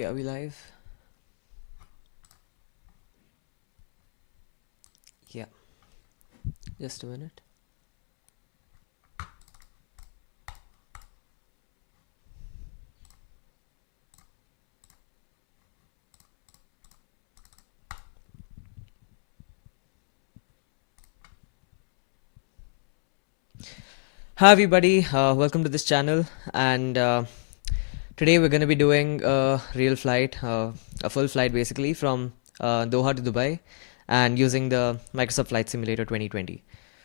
Okay, are we live? Yeah, just a minute. Hi everybody, welcome to this channel, and today we're going to be doing a real flight, a full flight basically from Doha to Dubai, and using the Microsoft Flight Simulator 2020.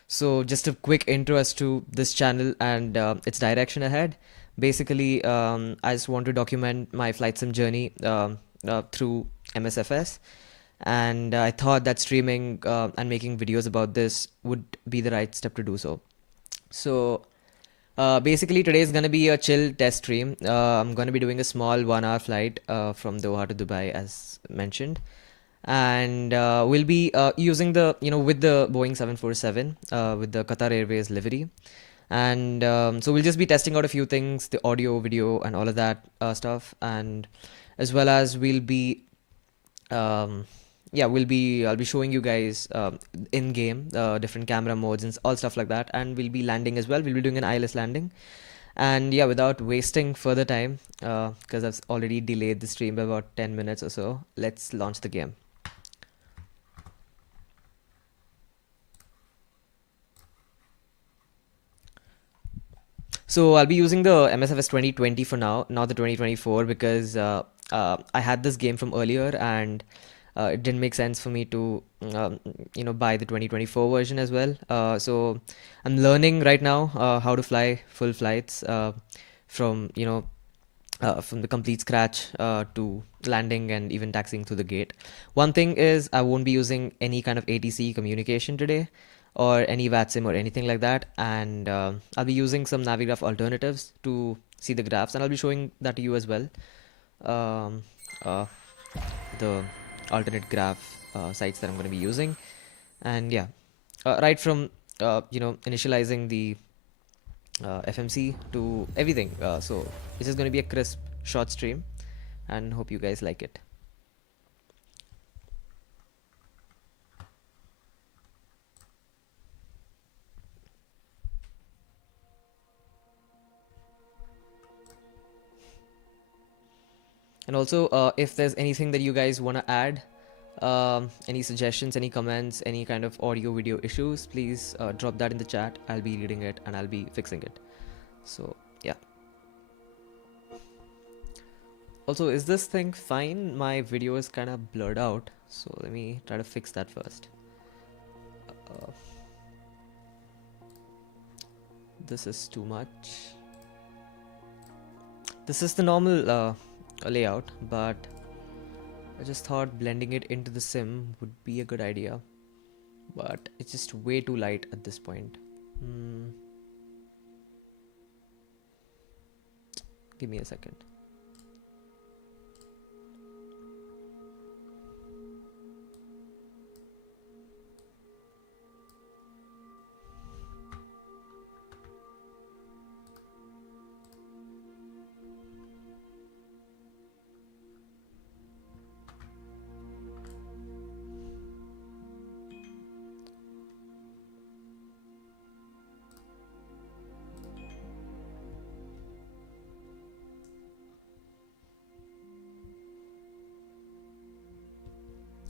So just a quick intro as to this channel and its direction ahead. Basically, I just want to document my flight sim journey through Msfs, and I thought that streaming and making videos about this would be the right step to do so. So basically, today is gonna be a chill test stream. I'm gonna be doing a small 1 hour flight from Doha to Dubai, as mentioned, and we'll be using the with the Boeing 747 with the Qatar Airways livery, and so we'll just be testing out a few things, the audio, video, and all of that stuff, and as well as we'll be um, yeah, I'll be showing you guys in game different camera modes and all stuff like that, and we'll be landing as well. We'll be doing an ILS landing, and yeah, without wasting further time, because I've already delayed the stream by about 10 minutes or so, let's launch the game. So I'll be using the MSFS 2020 for now, not the 2024, because I had this game from earlier, and it didn't make sense for me to buy the 2024 version as well. So I'm learning right now how to fly full flights from from the complete scratch to landing and even taxiing through the gate. One thing is I won't be using any kind of ATC communication today, or any VATSIM or anything like that, and I'll be using some Navigraph alternatives to see the graphs, and I'll be showing that to you as well. Um, uh, the alternate graph sites that I'm going to be using, and yeah, right from initializing the FMC to everything. So this is going to be a crisp short stream, and hope you guys like it. And also, if there's anything that you guys want to add, any suggestions, any comments, any kind of audio video issues, please drop that in the chat. I'll be reading it and I'll be fixing it. So yeah. Also, is this thing fine? My video is kind of blurred out, so let me try to fix that first. uh, this is too much. This is the normal layout, but I just thought blending it into the sim would be a good idea, but it's just way too light at this point. Give me a second.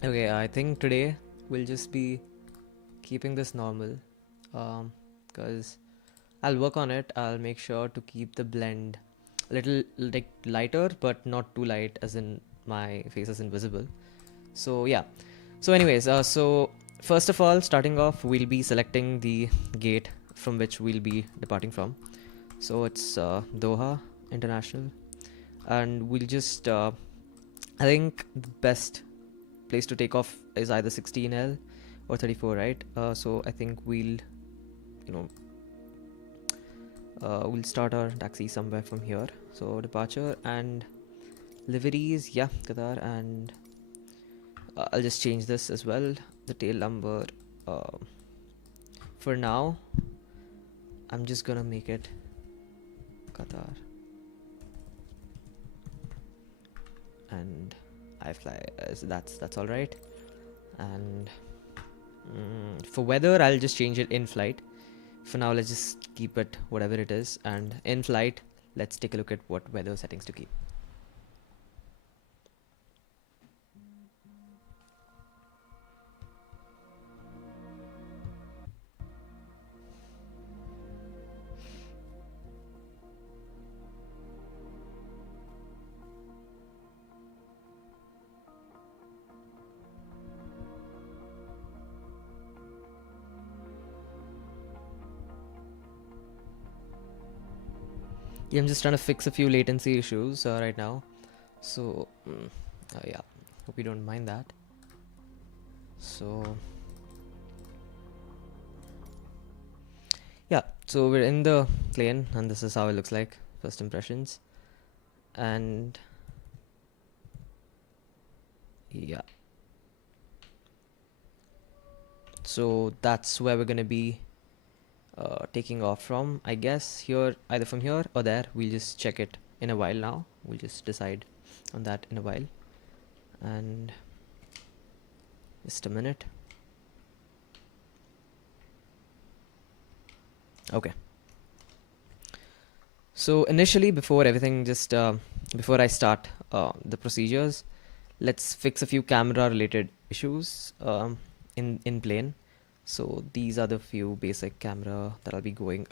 Okay, I think today we'll just be keeping this normal, because I'll work on it. I'll make sure to keep the blend a little like lighter, but not too light, as in my face is invisible. So yeah. So anyways, so first of all, starting off, we'll be selecting the gate from which we'll be departing from. So it's Doha International, and we'll just I think the best place to take off is either 16L or 34, right? So I think we'll we'll start our taxi somewhere from here. So departure and liveries, yeah, Qatar, and I'll just change this as well, the tail number. uh, for now I'm just gonna make it Qatar, and I fly. So that's all right. And for weather, I'll just change it in flight. For now, let's just keep it whatever it is. And in flight, let's take a look at what weather settings to keep. Yeah, I'm just trying to fix a few latency issues right now. So, yeah, hope you don't mind that. So, yeah, so we're in the plane, and this is how it looks like, first impressions. And yeah, so that's where we're gonna be taking off from, I guess. Here, either from here or there. We'll just check it in a while now. We'll just decide on that in a while. And just a minute. Okay. So initially, before everything, just before I start the procedures, let's fix a few camera related issues in plane. So these are the few basic camera that I'll be going,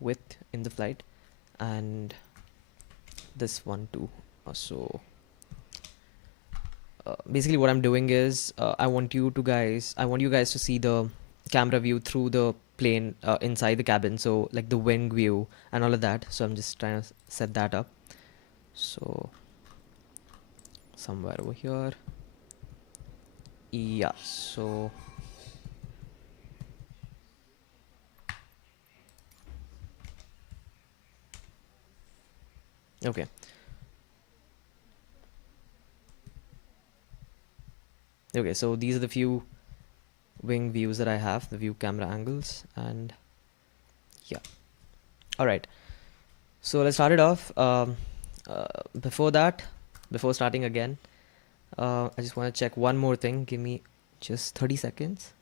with in the flight, and this one too. So basically, what I'm doing is I want you guys to see the camera view through the plane inside the cabin. So like the wing view and all of that. So I'm just trying to set that up. So somewhere over here. Yeah. So okay. Okay, so these are the few wing views that I have, the view camera angles, and yeah. All right. So let's start it off. Before that, before starting again, I just want to check one more thing. Give me just 30 seconds.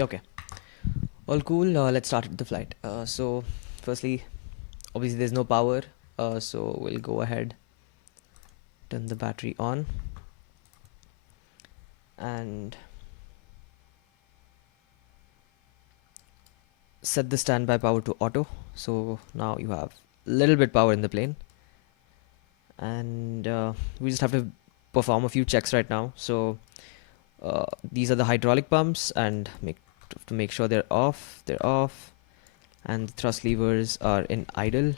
Okay. All cool. Let's start the flight. So, firstly, obviously there's no power. So we'll go ahead, turn the battery on, and set the standby power to auto. So now you have a little bit power in the plane, and we just have to perform a few checks right now. So these are the hydraulic pumps, and to make sure they're off, and the thrust levers are in idle,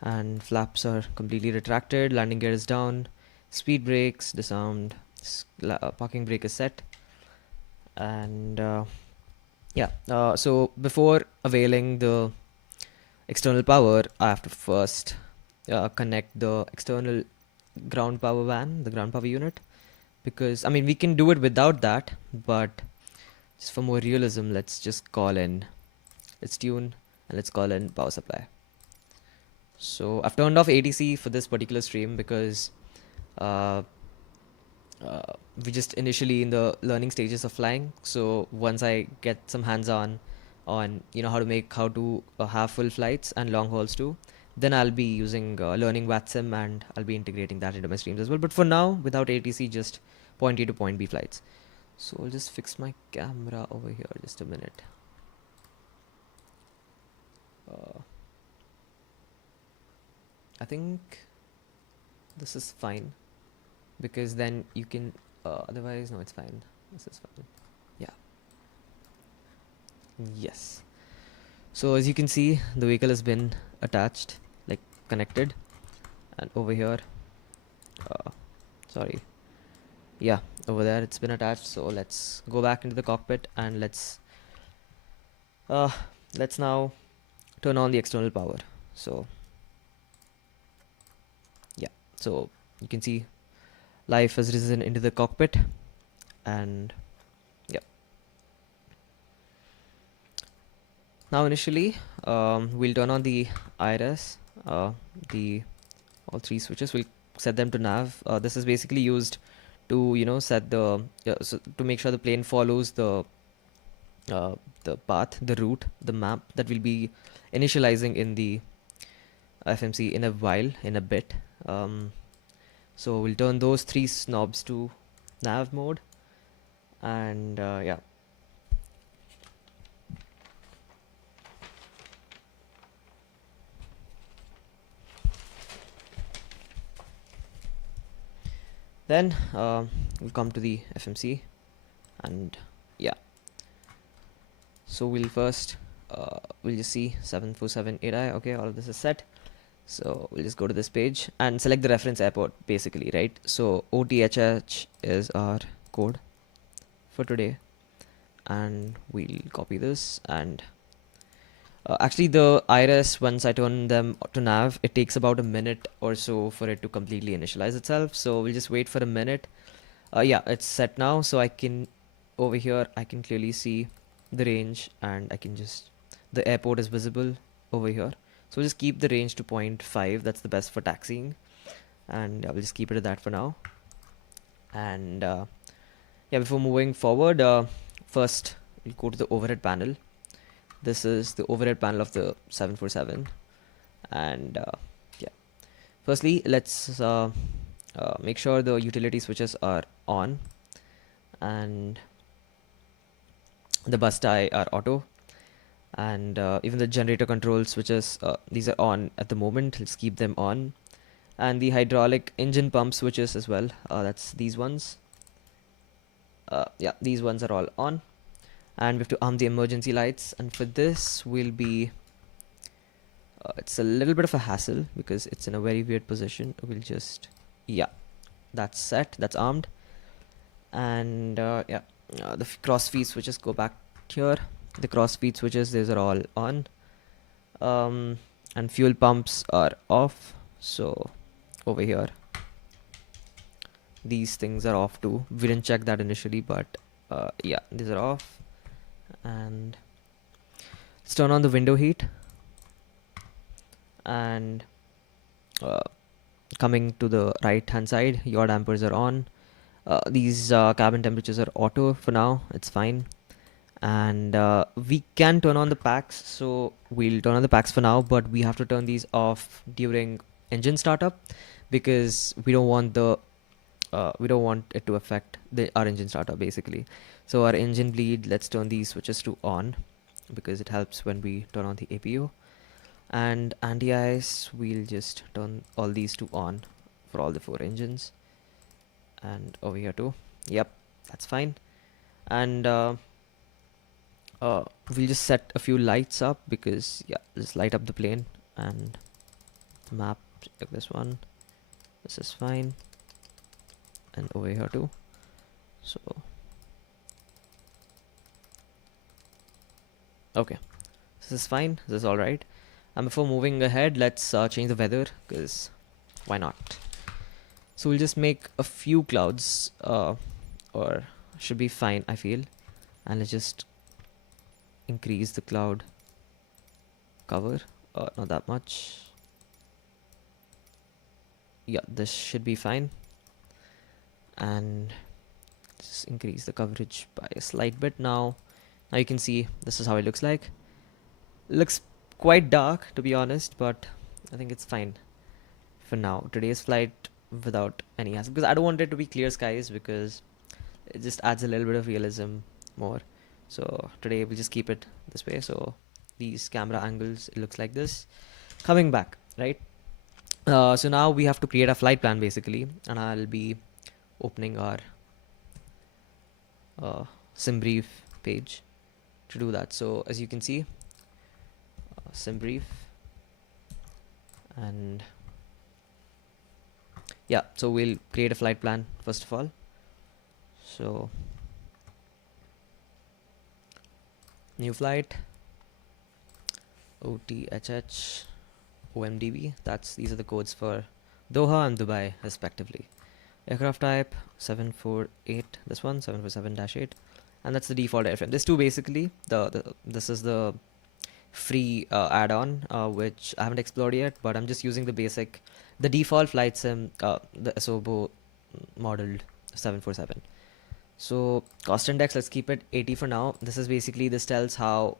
and flaps are completely retracted, landing gear is down, speed brakes disarmed, parking brake is set, and yeah. So before availing the external power, I have to first connect the external ground power van, the ground power unit, because I mean we can do it without that, but just for more realism, let's tune and let's call in power supply. So I've turned off ATC for this particular stream because uh, we just initially in the learning stages of flying. So once I get some hands-on on how to have full flights and long hauls too, then I'll be using learning VATSIM, and I'll be integrating that into my streams as well. But for now, without ATC, just point A to point B flights. So I'll just fix my camera over here. Just a minute. I think this is fine, because then you can otherwise no, it's fine. This is fine. Yeah. Yes. So as you can see, the vehicle has been attached, like connected, and over here, sorry, yeah, over there it's been attached. So let's go back into the cockpit, and let's now turn on the external power. So yeah, so you can see Life has risen into the cockpit, and yeah. Now initially, we'll turn on the IRS, the all three switches. We'll set them to nav. This is basically used to set to make sure the plane follows uh, the path, the route, the map that we'll be initializing in the FMC in a while, in a bit. So we'll turn those three knobs to nav mode, and yeah. Then we'll come to the FMC, and yeah. So we'll first we'll just see 7478i. Okay, all of this is set. So we'll just go to this page and select the reference airport basically, right? So OTHH is our code for today, and we'll copy this. And actually the iris, once I turn them to nav, it takes about a minute or so for it to completely initialize itself. So we'll just wait for a minute. Yeah, it's set now, so I can over here I can clearly see the range, and I can just the airport is visible over here. So we'll just keep the range to 0.5. That's the best for taxiing, and we'll just keep it at that for now. And yeah, before moving forward, first we'll go to the overhead panel. This is the overhead panel of the 747, and yeah. Firstly, let's make sure the utility switches are on, and the bus tie are auto, and even the generator control switches, these are on at the moment. Let's keep them on. And the hydraulic engine pump switches as well, that's these ones. Yeah, these ones are all on. And we have to arm the emergency lights, and for this we'll be it's a little bit of a hassle because it's in a very weird position. We'll just, yeah, that's set, that's armed. And yeah, the cross feed switches go back here. The cross feed switches, these are all on. And fuel pumps are off. So over here these things are off too. We didn't check that initially, but yeah, these are off. And let's turn on the window heat, and coming to the right hand side, yaw dampers are on. These cabin temperatures are auto for now, it's fine. And we can turn on the packs, so we'll turn on the packs for now, but we have to turn these off during engine startup because we don't want it to affect our engine startup basically. So our engine bleed, let's turn these switches to on because it helps when we turn on the APU. And anti-ice, we'll just turn all these to on for all the 4 engines. And over here too, yep, that's fine. And we'll just set a few lights up because yeah, just light up the plane. And the map, check this one, this is fine. And over here too. So okay, this is fine, this is all right. And before moving ahead, let's change the weather because why not. So we'll just make a few clouds, or should be fine I feel. And let's just increase the cloud cover, not that much. Yeah, this should be fine. And just increase the coverage by a slight bit. Now you can see this is how it looks like. Looks quite dark to be honest, but I think it's fine for now. Today's flight without any hassle, because I don't want it to be clear skies because it just adds a little bit of realism more. So today we'll just keep it this way. So these camera angles, it looks like this. Coming back, right? So now we have to create a flight plan basically, and I'll be opening our SimBrief page to do that. So as you can see, SimBrief, and yeah, so we'll create a flight plan first of all. So new flight, Othh-Omdb, these are the codes for Doha and Dubai respectively. Aircraft type 748, this one 747-8, and that's the default airframe. This two basically this is the free add-on which I haven't explored yet, but I'm just using the default flight sim, the Asobo modeled 747. So cost index, let's keep it 80 for now. This tells how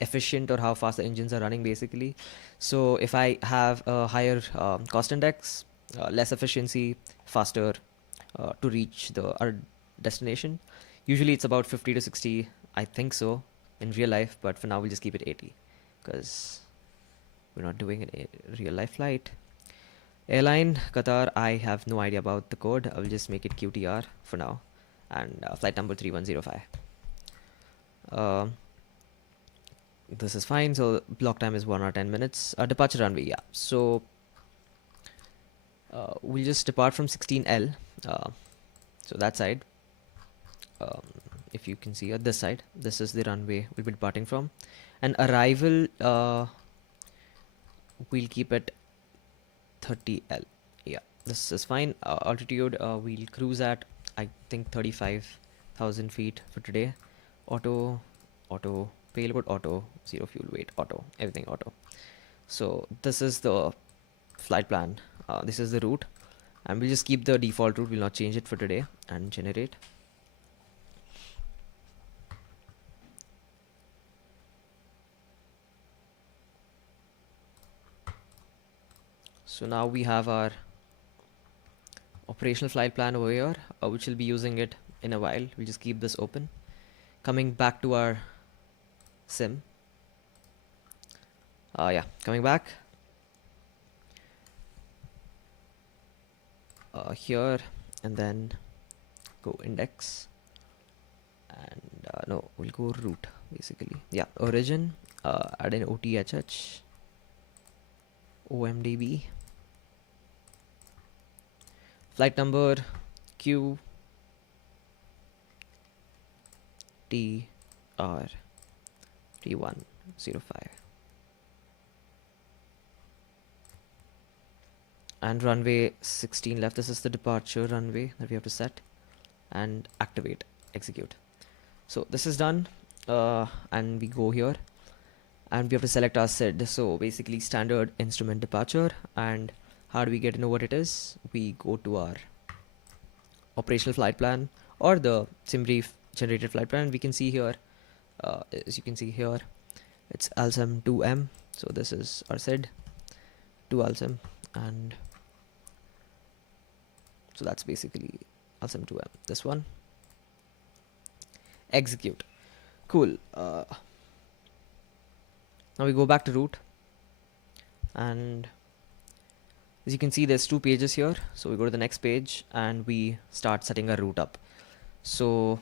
efficient or how fast the engines are running basically. So if I have a higher cost index, less efficiency, faster to reach our destination. Usually it's about 50 to 60, I think so, in real life, but for now we'll just keep it 80 because we're not doing a real life flight. Airline, Qatar, I have no idea about the code. I will just make it QTR for now. And flight number 3105. This is fine. So block time is 1 or 10 minutes. Departure runway, yeah. So we'll just depart from 16L. So that side. If you can see this side, this is the runway we'll be departing from. And arrival, we'll keep it 30L. Yeah, this is fine. Altitude, we'll cruise at, I think, 35,000 feet for today. Auto, payload auto, zero fuel weight auto, everything auto. So this is the flight plan. This is the route, and we'll just keep the default route. We'll not change it for today and generate. So now we have our operational flight plan over here, which we'll be using it in a while. We'll just keep this open. Coming back to our sim. Yeah, coming back. Here, and then go index. And no, we'll go route basically. Yeah, origin, add in OTHH, Othh-Omdb. Flight number Q T R 3105. And runway 16 left. This is the departure runway that we have to set and activate, execute. So this is done, and we go here and we have to select our SID. So basically standard instrument departure. And how do we get to know what it is? We go to our operational flight plan or the SimBrief generated flight plan. We can see here, as you can see here, it's ALSEM 2M. So this is our SID, 2 ALSEM, and so that's basically ALSEM 2M. This one. Execute. Cool. Now we go back to route, and as you can see, there's 2 pages here. So we go to the next page and we start setting our route up. So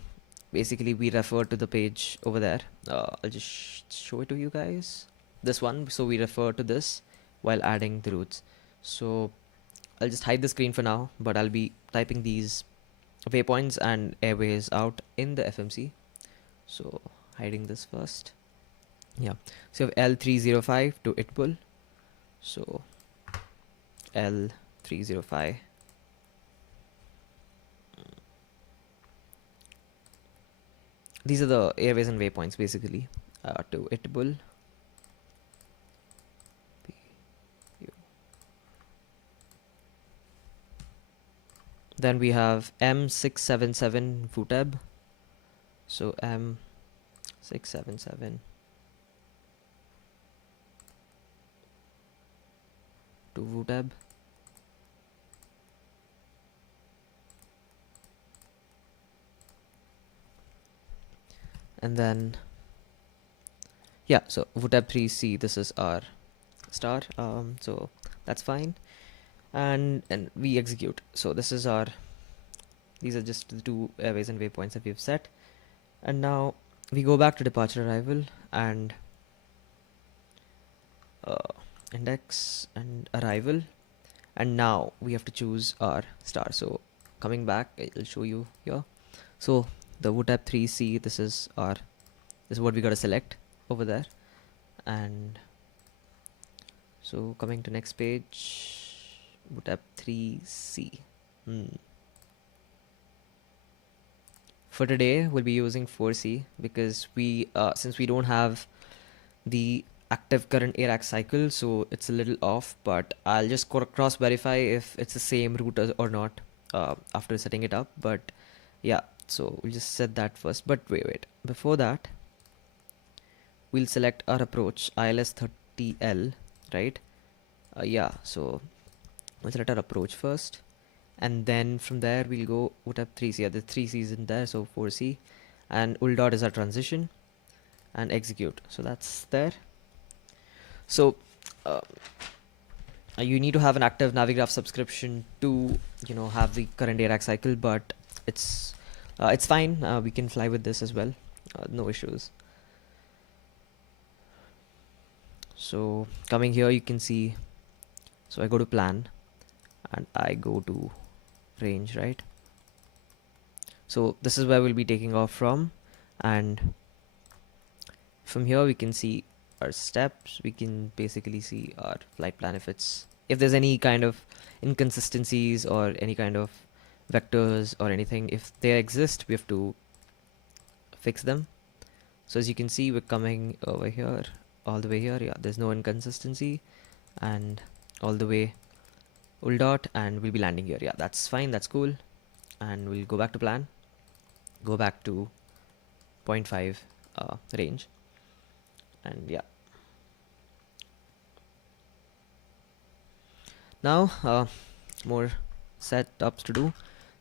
basically we refer to the page over there. I'll just show it to you guys. This one. So we refer to this while adding the routes. So I'll just hide the screen for now, but I'll be typing these waypoints and airways out in the FMC. So hiding this first. Yeah. So you have L305 to Itbul. So L305. These are the airways and waypoints basically, to Itbul. Then we have M677 VUTEB. So M677 to VUTEB. And then yeah, so VUTEB 3C, this is our star. So that's fine. And we execute. So this is these are just the 2 airways and waypoints that we've set. And now we go back to departure arrival and index and arrival, and now we have to choose our star. So coming back, I'll show you here. So the VUTEB 3C, this is what we got to select over there. And so coming to next page, VUTEB 3C. Hmm. For today, we'll be using 4C because since we don't have the active current ARAC cycle, so it's a little off, but I'll just cross verify if it's the same route or not after setting it up. But yeah, so we'll just set that first. But wait, before that, we'll select our approach ILS30L, right? Yeah, so we'll select our approach first, and then from there we'll go what up 3C. Yeah, the 3C's in there, so 4C, and ul dot is our transition, and execute. So that's there. So uh, you need to have an active Navigraph subscription to have the current ARAC cycle, but it's fine. We can fly with this as well. No issues. So coming here, you can see. So I go to plan, and I go to range, right? So this is where we'll be taking off from, and from here we can see our steps. We can basically see our flight plan if there's any kind of inconsistencies or any kind of vectors or anything. If they exist, we have to fix them. So as you can see, we're coming over here, all the way here. Yeah, there's no inconsistency, and all the way ul dot, and we'll be landing here. Yeah, that's fine, that's cool. And we'll go back to plan, go back to 0.5 range, and yeah. Now more setups to do.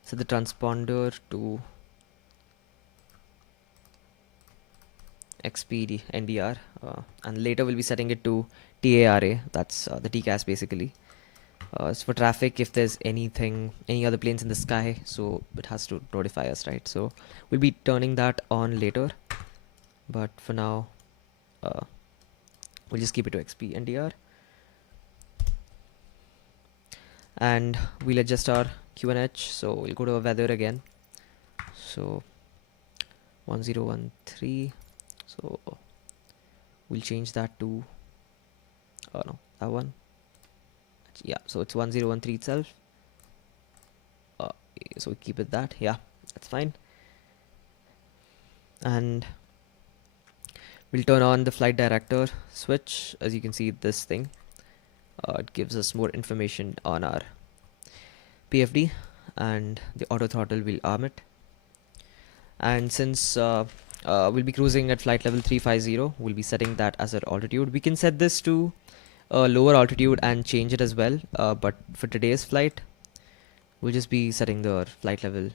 Set the transponder to XP NDR, and later we'll be setting it to TARA. That's the TCAS basically. It's for traffic if there's any other planes in the sky, so it has to notify us, right? So we'll be turning that on later, but for now we'll just keep it to XP NDR, and we'll adjust our QNH. So we'll go to our weather again, so 1013. So we'll change that to no, that one. Yeah, so it's 1013 itself. So we keep it that. Yeah, that's fine. And we'll turn on the flight director switch. As you can see, this thing it gives us more information on our PFD, and the auto throttle will arm it. And since we'll be cruising at flight level 350, we'll be setting that as our altitude. We can set this to a lower altitude and change it as well, but for today's flight we'll just be setting the flight level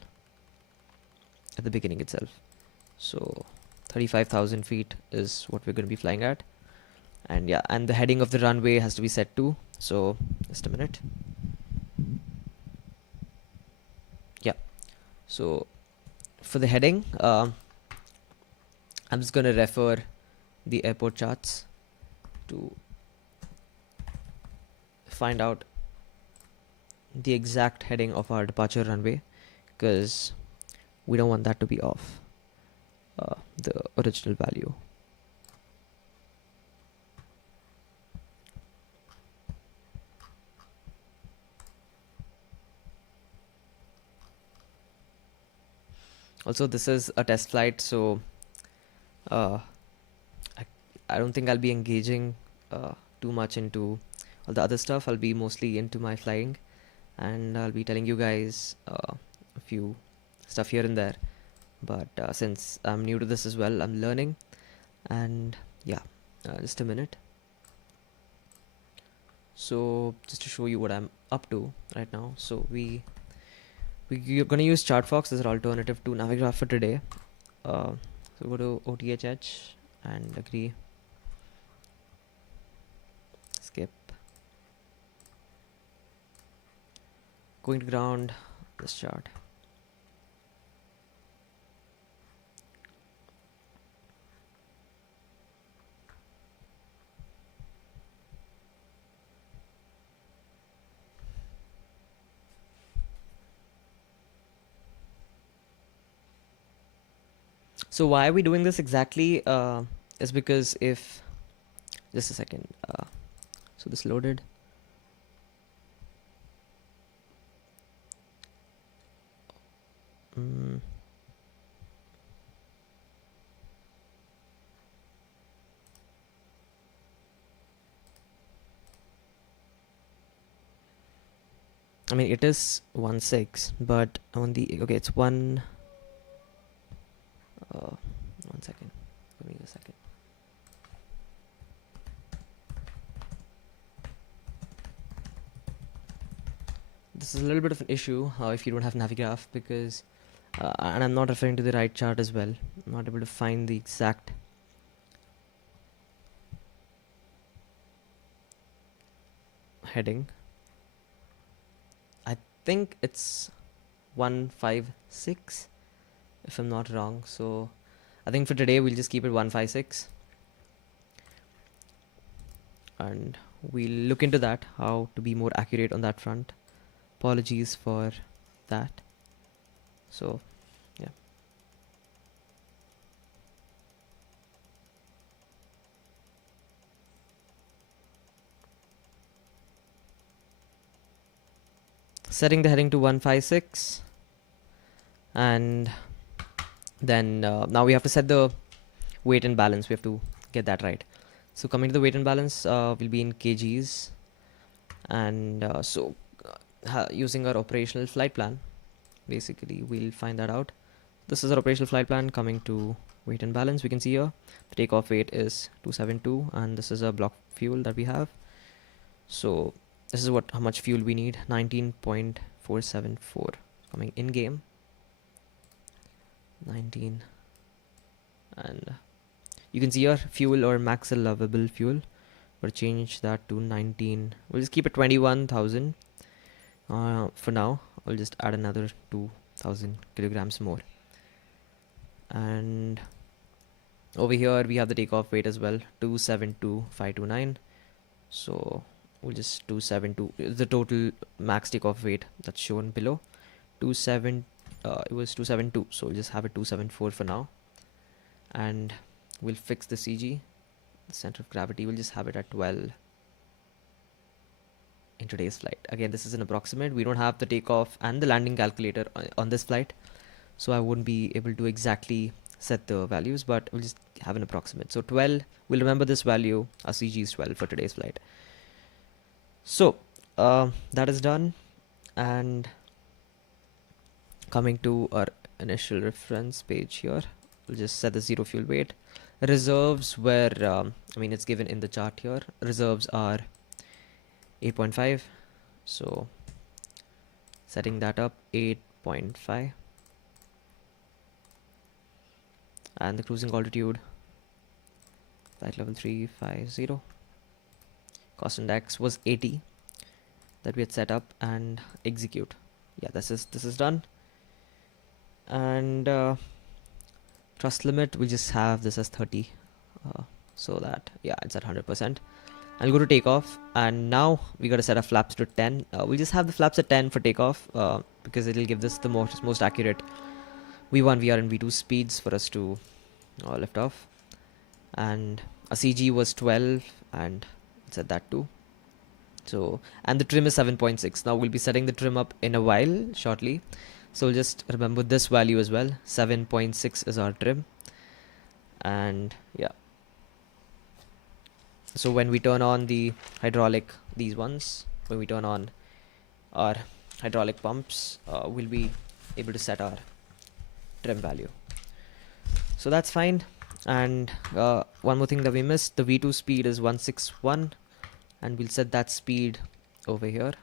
at the beginning itself. So 35,000 feet is what we're going to be flying at, and yeah, and the heading of the runway has to be set to, so just a minute. Yeah, so for the heading, I'm just going to refer the airport charts to find out the exact heading of our departure runway, because we don't want that to be off the original value. Also, this is a test flight, so I don't think I'll be engaging too much into all the other stuff. I'll be mostly into my flying, and I'll be telling you guys a few stuff here and there. But since I'm new to this as well, I'm learning. And yeah, just a minute. So just to show you what I'm up to right now, so we're gonna use ChartFox as an alternative to Navigraph for today. So go to OTHH and agree, skip, going to ground, this chart. So why are we doing this exactly is because if, just a second, so this loaded. I mean, it is 1.6, but on the okay, it's one. Uh, 1 second. Give me a second. This is a little bit of an issue if you don't have Navigraph, because, and I'm not referring to the right chart as well. I'm not able to find the exact heading. I think it's 156, if I'm not wrong. So I think for today we'll just keep it 156, and we'll look into that, how to be more accurate on that front. Apologies for that. So yeah, setting the heading to 156, and then now we have to set the weight and balance. We have to get that right. So coming to the weight and balance, will be in kgs, and using our operational flight plan, basically we'll find that out. This is our operational flight plan. Coming to weight and balance, we can see here the takeoff weight is 272, and this is a block fuel that we have. So this is how much fuel we need, 19.474 coming in game. 19, and you can see here fuel or max allowable fuel. We'll change that to 19. We'll just keep it 21,000 for now. I'll just add another 2,000 kilograms more. And over here we have the takeoff weight as well, 272,529. So we'll just 272 the total max takeoff weight that's shown below. It was 272, so we'll just have it 274 for now. And we'll fix the CG, the center of gravity. We'll just have it at 12 in today's flight. Again, this is an approximate. We don't have the takeoff and the landing calculator on this flight, so I wouldn't be able to exactly set the values, but we'll just have an approximate. So 12, we'll remember this value. Our CG is 12 for today's flight. So that is done, and coming to our initial reference page here, we'll just set the zero fuel weight. Reserves were, I mean, it's given in the chart here. Reserves are 8.5, so setting that up 8.5, and the cruising altitude flight level 350. Cost index was 80 that we had set up, and execute. Yeah, this is done. And thrust limit, we just have this as 30, so that, yeah, it's at 100%. I'll go to takeoff, and now we got to set our flaps to 10. We'll just have the flaps at 10 for takeoff, because it'll give this the most accurate V1, VR, and V2 speeds for us to lift off. And a CG was 12, and we'll set that too. So, and the trim is 7.6. Now we'll be setting the trim up in a while, shortly. So we'll just remember this value as well. 7.6 is our trim. And yeah. So when we turn on the hydraulic, when we turn on our hydraulic pumps, we'll be able to set our trim value. So that's fine. And one more thing that we missed, the V2 speed is 161, and we'll set that speed over here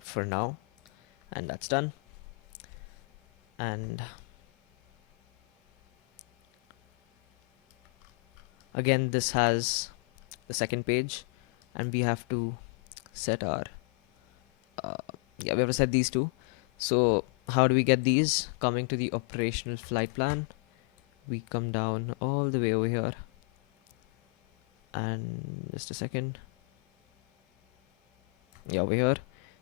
for now, and that's done. And again, this has the second page, and we have to set our we have to set these two. So how do we get these? Coming to the operational flight plan, we come down all the way over here, and just a second, yeah, over here.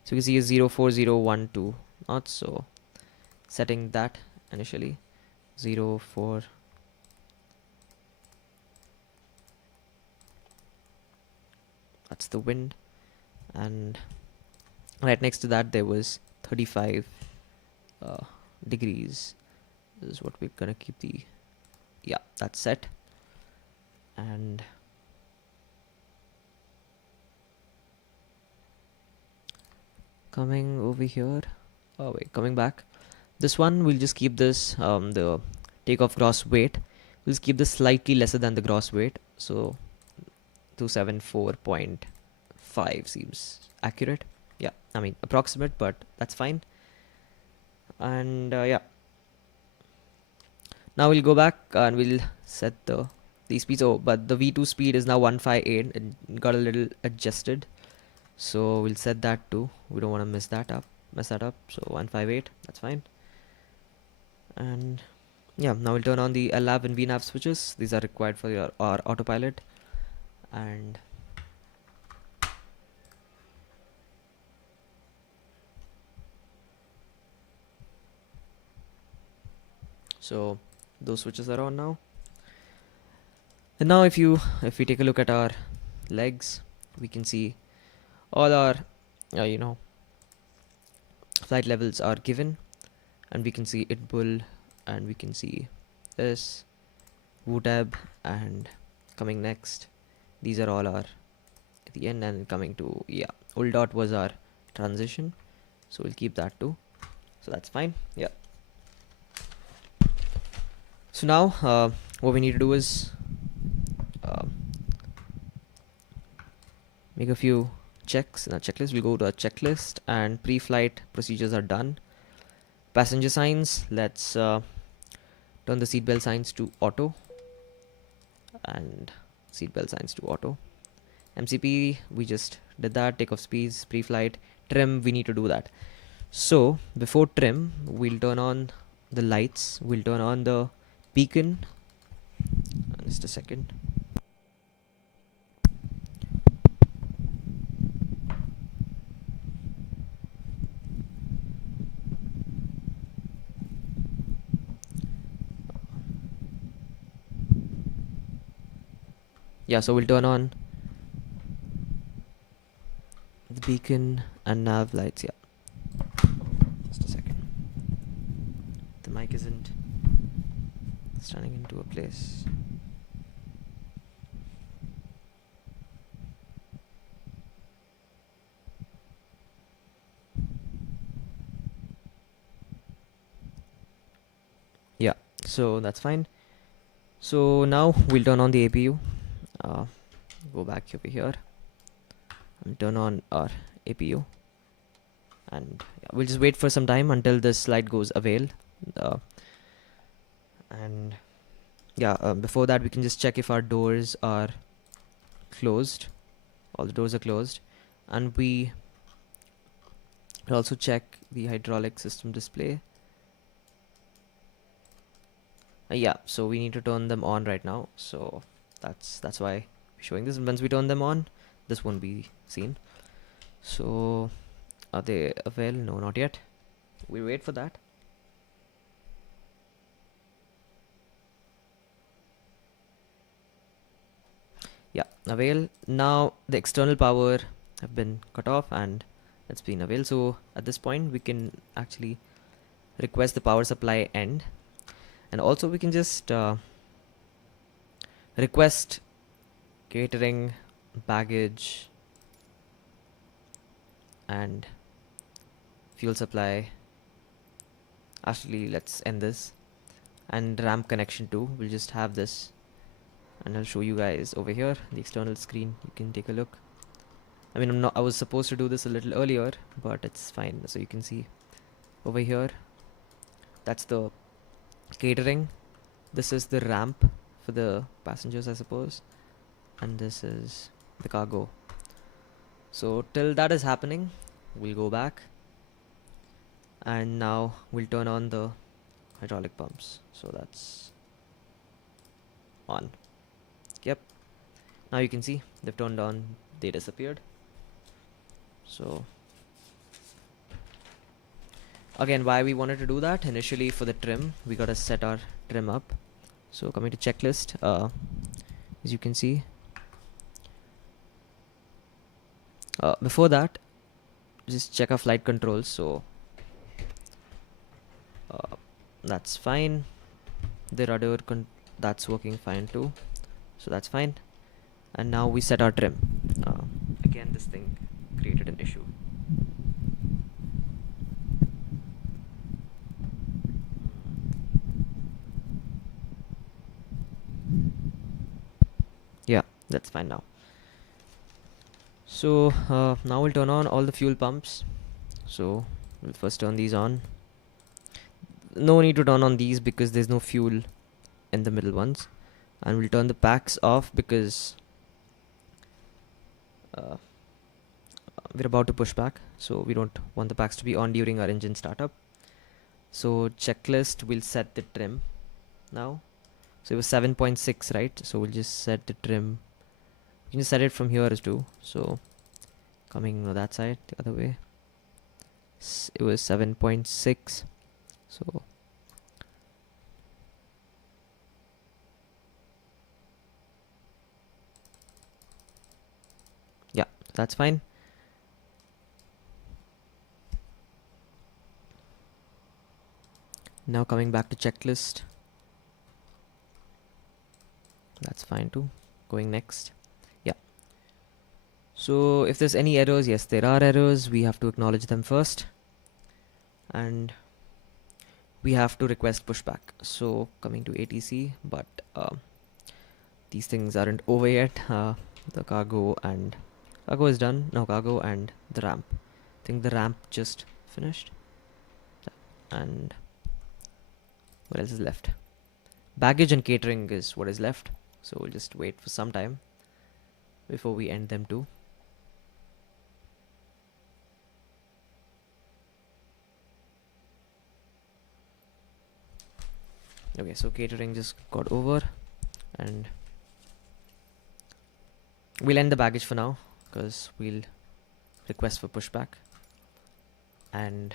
So you can see is 04012 knots, so setting that initially 04, that's the wind, and right next to that there was 35 uh, degrees. This is what we're gonna keep the, yeah, that's set. And coming over here, oh wait, coming back, this one we'll just keep this the takeoff gross weight, we'll just keep this slightly lesser than the gross weight, so 274.5 seems accurate. Yeah, I mean approximate, but that's fine. And yeah, now we'll go back and we'll set the speeds. Oh, but the V2 speed is now 158 and got a little adjusted, so we'll set that too. We don't want to mess that up. So 158, that's fine. And yeah, now we'll turn on the LNAV and VNAV switches. These are required for our autopilot. And so those switches are on now. And now if we take a look at our legs, we can see all our flight levels are given, and we can see it bull, and we can see this Othh-Omdb, and coming next, these are all our at the end, and coming to, yeah, old dot was our transition, so we'll keep that too, so that's fine. Yeah, so now what we need to do is make a few checks in our checklist. We'll go to our checklist, and pre-flight procedures are done. Passenger signs, let's turn the seatbelt signs to auto, and seatbelt signs to auto. MCP, we just did that. Takeoff speeds, pre-flight. Trim, we need to do that. So before trim, we'll turn on the lights, we'll turn on the beacon. Just a second. Yeah, so we'll turn on the beacon and nav lights. Yeah, just a second, the mic isn't standing into a place. Yeah, so that's fine. So now we'll turn on the APU. Go back over here and turn on our APU, and yeah, we'll just wait for some time until this light goes avail. And yeah, before that we can just check if our doors are closed. All the doors are closed, and we also check the hydraulic system display. Yeah, so we need to turn them on right now, so that's why we're showing this. Once we turn them on, this won't be seen. So are they avail? No, not yet. We wait for that. Yeah, avail. Now the external power have been cut off and it's been avail. So at this point we can actually request the power supply end, and also we can just request catering, baggage, and fuel supply. Actually, let's end this, and ramp connection too. We'll just have this, and I'll show you guys over here the external screen. You can take a look. I mean, I was supposed to do this a little earlier, but it's fine. So you can see over here, that's the catering. This is the ramp for the passengers, I suppose, and this is the cargo. So till that is happening, we'll go back, and now we'll turn on the hydraulic pumps. So that's on. Yep, now you can see they've turned on, they disappeared. So again, why we wanted to do that initially, for the trim, we gotta set our trim up. So coming to checklist, as you can see, before that, just check our flight controls. So That's fine. The rudder that's working fine too, so that's fine. And now we set our trim. Again, this thing created an issue. Yeah, that's fine now. So now we'll turn on all the fuel pumps. So we'll first turn these on. No need to turn on these because there's no fuel in the middle ones. And we'll turn the packs off because uh, we're about to push back, so we don't want the packs to be on during our engine startup. So checklist, we'll set the trim now. So it was 7.6, right? So we'll just set the trim. You can just set it from here as too. So coming on that side, the other way. It was 7.6. So yeah, that's fine. Now coming back to checklist. That's fine too. Going next. Yeah. So if there's any errors, yes, there are errors. We have to acknowledge them first. And we have to request pushback. So coming to ATC, but these things aren't over yet. The cargo is done. No, cargo and the ramp. I think the ramp just finished. And what else is left? Baggage and catering is what is left. So we'll just wait for some time before we end them too. Okay, so catering just got over, and we'll end the baggage for now because we'll request for pushback, and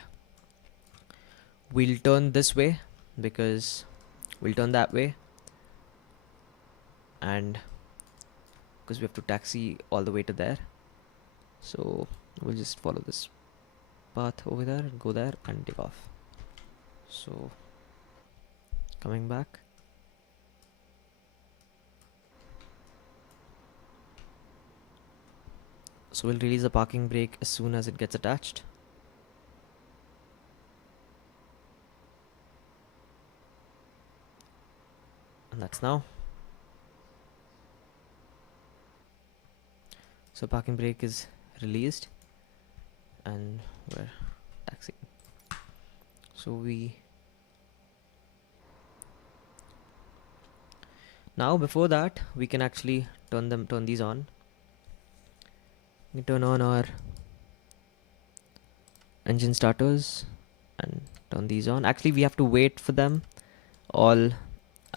we'll turn this way because we'll turn that way, and because we have to taxi all the way to there, so we'll just follow this path over there and go there and take off. So coming back, so we'll release the parking brake as soon as it gets attached. And that's now. So parking brake is released and we're taxiing. So we now, before that, we can actually turn these on. We turn on our engine starters and turn these on. Actually, we have to wait for them all,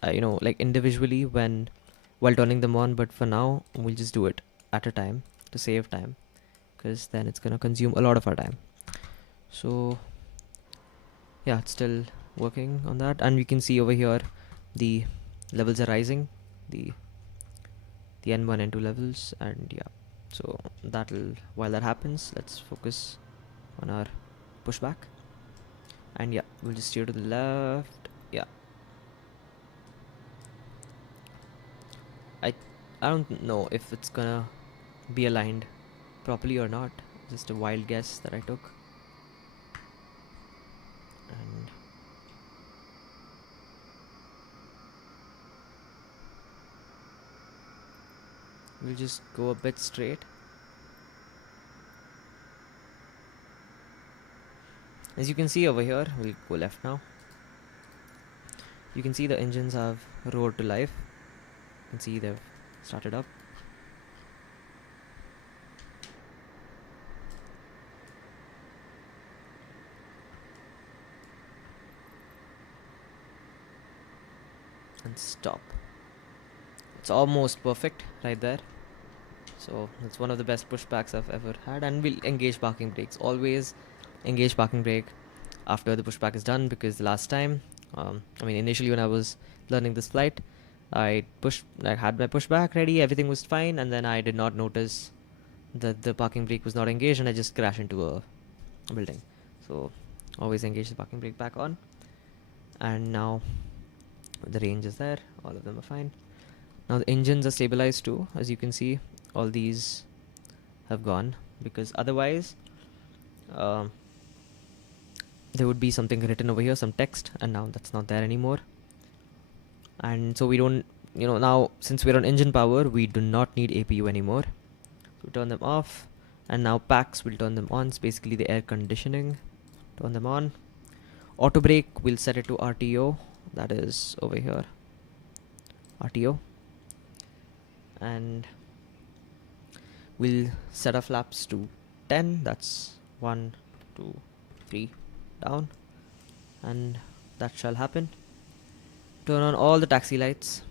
like individually while turning them on. But for now, we'll just do it at a time to save time, because then it's gonna consume a lot of our time. So yeah, it's still working on that, and we can see over here the levels are rising, the N1 N2 levels, and yeah. So while that happens, let's focus on our pushback, and yeah, we'll just steer to the left. Yeah, I don't know if it's gonna be aligned properly or not. Just a wild guess that I took. And we'll just go a bit straight. As you can see over here, we'll go left now. You can see the engines have roared to life. You can see they've started up. And stop. It's almost perfect right there. So it's one of the best pushbacks I've ever had. And we'll engage parking brakes. Always engage parking brake after the pushback is done, because the last time, initially when I was learning this flight, I had my pushback ready, everything was fine, and then I did not notice that the parking brake was not engaged, and I just crashed into a building. So always engage the parking brake back on. And now the range is there, all of them are fine. Now the engines are stabilized too, as you can see. All these have gone, because otherwise um, there would be something written over here, some text, and now that's not there anymore. And so we don't, now since we're on engine power, we do not need APU anymore. So turn them off, and now packs will turn them on. It's basically the air conditioning. Turn them on. Auto brake, we'll set it to RTO, that is over here, RTO. And we'll set our flaps to 10, that's 1 2 3 down, and that shall happen. Turn on all the taxi lights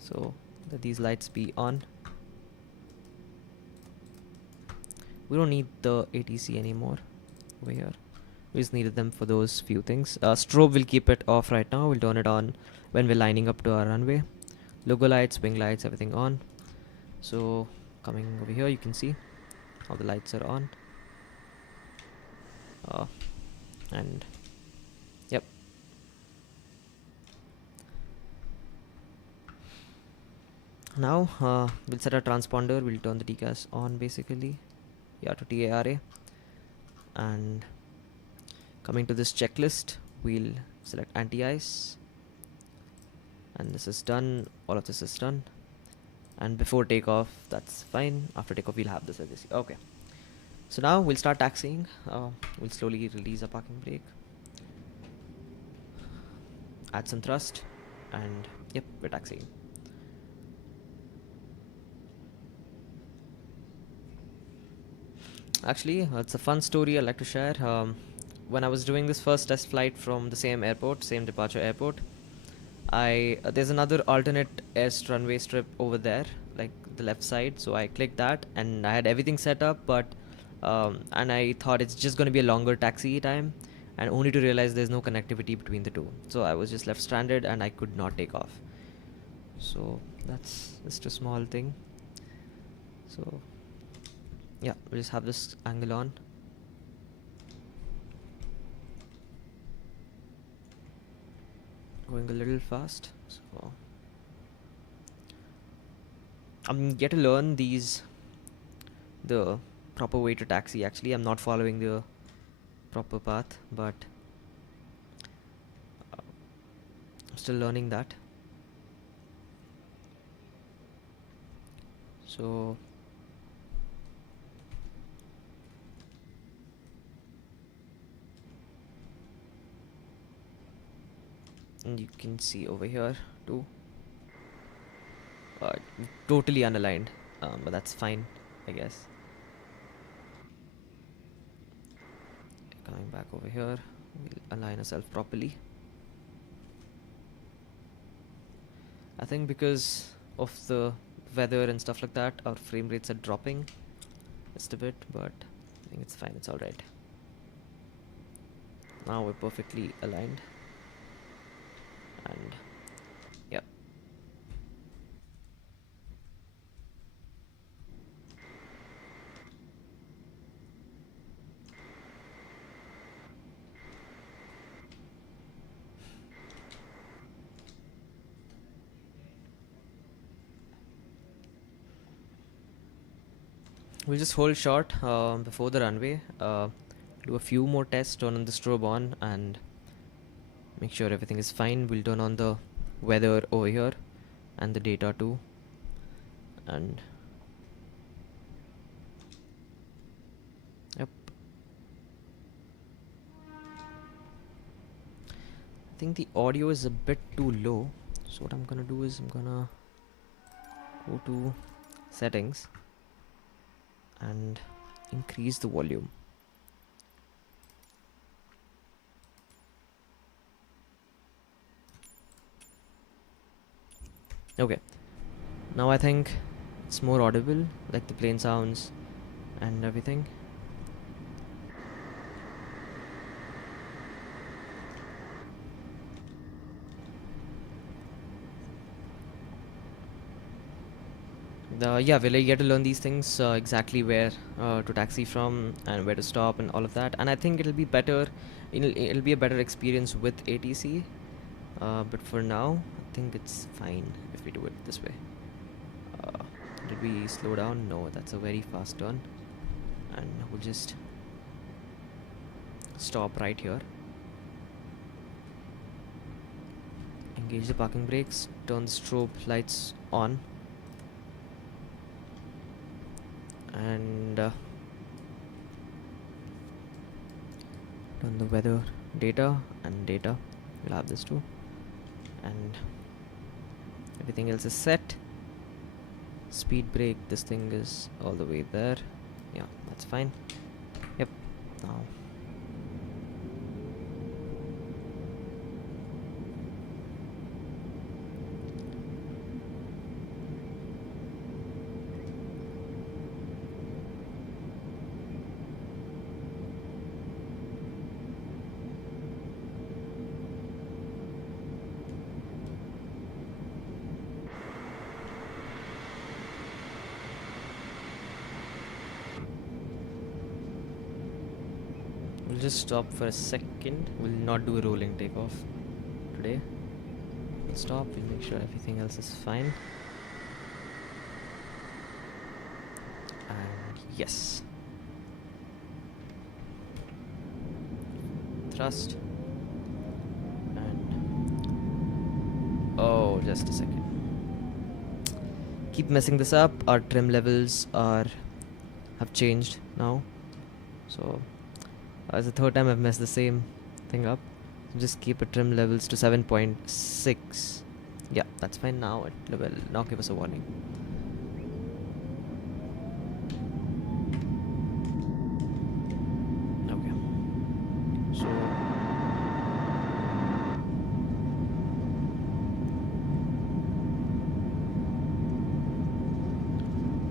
so that these lights be on. We don't need the ATC anymore over here. We just needed them for those few things. Strobe, will keep it off right now. We'll turn it on when we're lining up to our runway. Logo lights, wing lights, everything on. So coming over here, you can see all the lights are on. And yep. Now we'll set our transponder. We'll turn the TCAS on basically. Yeah, to TARA. And coming to this checklist, we'll select anti-ice, and this is done. All of this is done. And before takeoff, that's fine. After takeoff, we'll have this as this. Okay. So now we'll start taxiing. We'll slowly release our parking brake, add some thrust, and yep, we're taxiing. Actually, it's a fun story I'd like to share. When I was doing this first test flight from the same airport, same departure airport, there's another alternate runway strip over there, like the left side. So I clicked that, and I had everything set up, but and I thought it's just going to be a longer taxi time, and only to realize there's no connectivity between the two. So I was just left stranded, and I could not take off. So that's just a small thing. So yeah, we'll just have this angle on. Going a little fast, so I'm yet to learn the proper way to taxi. Actually, I'm not following the proper path, but I'm still learning that. So and you can see over here too, totally unaligned, but that's fine, I guess. Coming back over here, we'll align ourselves properly. I think because of the weather and stuff like that, our frame rates are dropping just a bit, but I think it's fine, it's alright. Now we're perfectly aligned. And yep. We'll just hold short before the runway, do a few more tests, turn on the strobe on, and make sure everything is fine. We'll turn on the weather over here and the data too, and yep. I think the audio is a bit too low, so what I'm gonna do is I'm gonna go to settings and increase the volume. Okay, now I think it's more audible, like the plane sounds and everything. Yeah, we'll get to learn these things, exactly where to taxi from and where to stop and all of that. And I think it'll be better. It'll be a better experience with ATC, But for now, I think it's fine if we do it this way. Uh, did we slow down? No, that's a very fast turn. And we'll just stop right here. Engage the parking brakes, turn the strobe lights on, and turn the weather data and data. We'll have this too, and everything else is set. Speed brake, this thing is all the way there. Yeah, that's fine. Yep. Now we'll just stop for a second. We'll not do a rolling takeoff today. We'll stop, we'll make sure everything else is fine. And yes. Thrust. And oh, just a second. Keep messing this up. Our trim levels have changed now. So it's the third time I've messed the same thing up. So just keep the trim levels to 7.6. Yeah, that's fine now. It will now give us a warning. Okay. So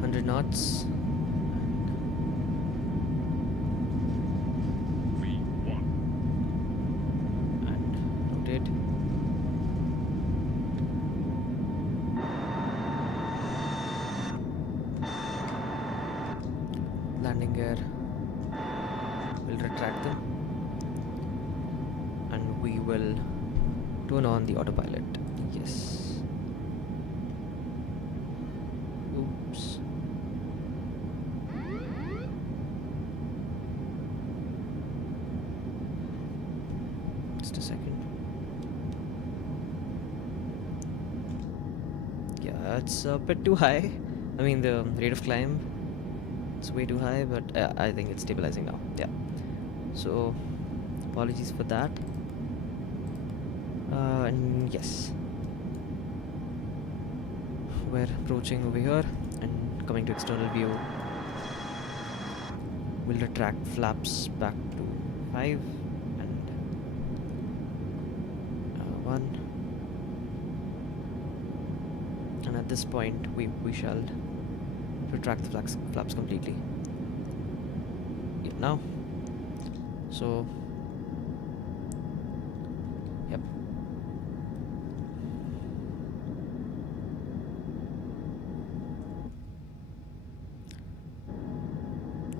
100 knots. Landing gear, we'll retract them, and we will turn on the autopilot. Yes. Oops. Just a second. Yeah, it's a bit too high. I mean, the rate of climb, it's way too high, but I think it's stabilizing now. Yeah. So apologies for that. And yes, we're approaching over here and coming to external view. We'll retract flaps back to 5 and 1. And at this point, we shall retract the flaps completely. Yep, now. So, yep.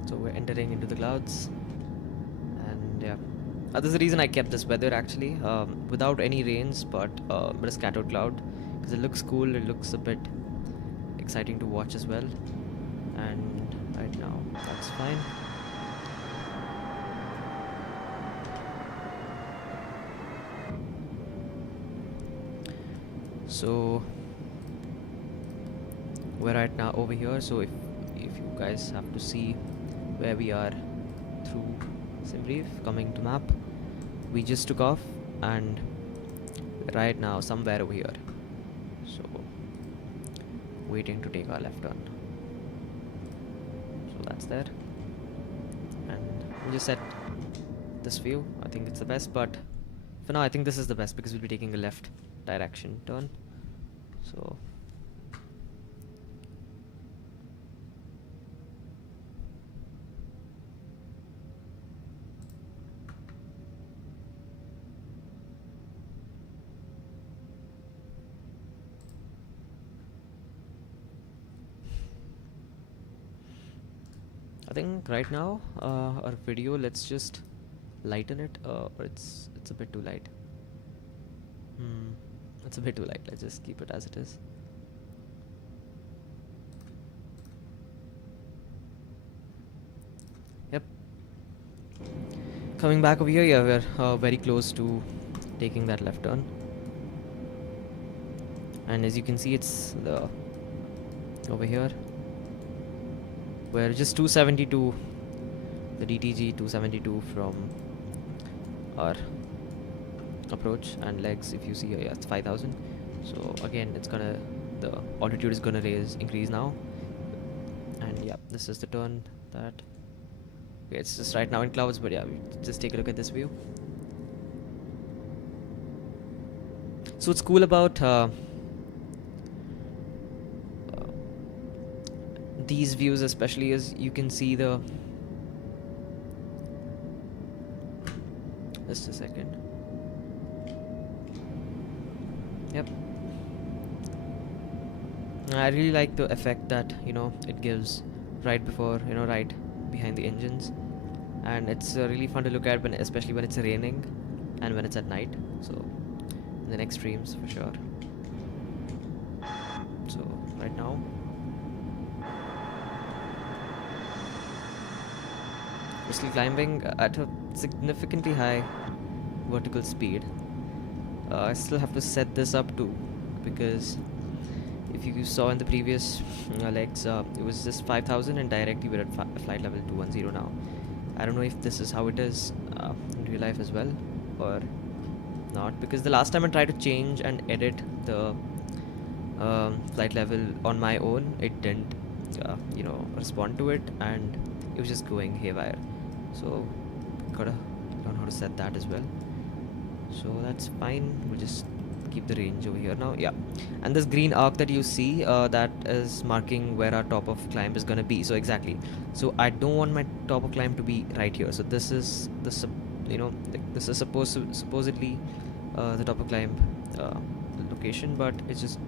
So we're entering into the clouds, and yeah. This is the reason I kept this weather actually, without any rains, but a scattered cloud, because it looks cool. It looks a bit exciting to watch as well. And right now, that's fine. So we're right now over here. So if you guys have to see where we are through SimBrief, coming to map, we just took off and right now somewhere over here. So waiting to take our left turn. So that's there, and we'll just set this view. I think it's the best, but for now I think this is the best because we'll be taking a left direction turn. So I think right now our video, let's just lighten it, or it's a bit too light. Hmm. It's a bit too light. Let's just keep it as it is. Yep. Coming back over here, yeah, we're very close to taking that left turn. And as you can see, it's the over here. We're just 272, the DTG 272 from our approach, and legs, if you see here, yeah, it's 5000. So again, it's gonna, the altitude is gonna increase now. And yeah, this is the turn that, okay, it's just right now in clouds, but yeah, just take a look at this view. So what's cool about these views especially is you can see the, just a second. Yep. I really like the effect that, it gives right before, right behind the engines. And it's really fun to look at, especially when it's raining and when it's at night. So in the extremes for sure. So right now, we're still climbing at a significantly high vertical speed. I still have to set this up too, because if you saw in the previous legs, it was just 5000 and directly we're at flight level 210 now. I don't know if this is how it is in real life as well or not, because the last time I tried to change and edit the flight level on my own, it didn't respond to it, and it was just going haywire. So gotta learn how to set that as well. So that's fine. We'll just keep the range over here now. Yeah, and this green arc that you see, that is marking where our top of climb is gonna be. So exactly, so I don't want my top of climb to be right here. So this is this is supposedly the top of climb location, but it's just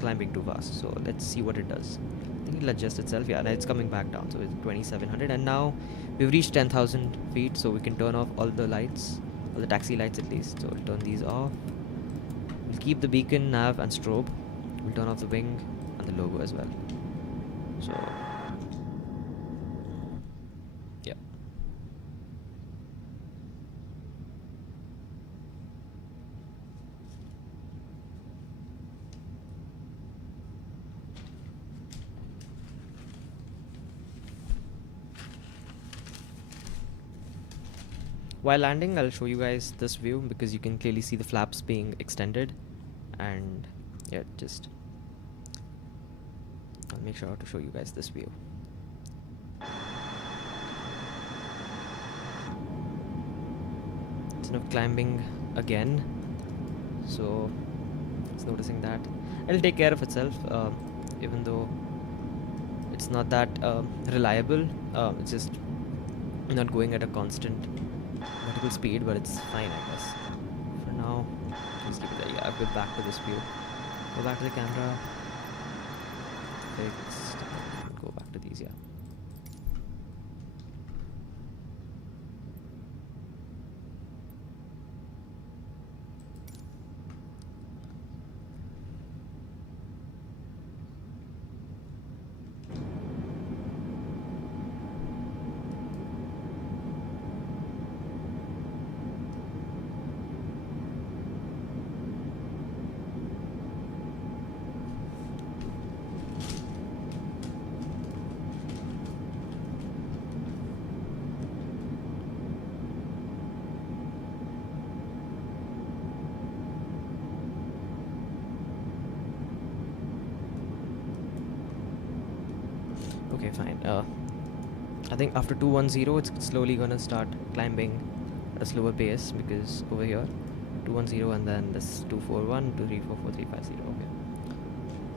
climbing too fast. So let's see what it does. I think it'll adjust itself. Yeah, it's coming back down. So it's 2700, and now we've reached 10,000 feet. So we can turn off all the lights, all the taxi lights at least. So we'll turn these off. We'll keep the beacon, nav, and strobe. We'll turn off the wing and the logo as well. So yeah. While landing, I'll show you guys this view because you can clearly see the flaps being extended, and yeah, just I'll make sure to show you guys this view. It's now climbing again, so it's noticing that it'll take care of itself, even though it's not that reliable. It's just not going at a constant vertical speed, but it's fine, I guess. For now, just keep it there. Yeah, I'll go back to this view. Go back to the camera. Fixed. Go back to these, yeah. Okay, fine. I think after 210, it's slowly gonna start climbing at a slower pace, because over here, 210 and then this 241, 2344, 350. Okay.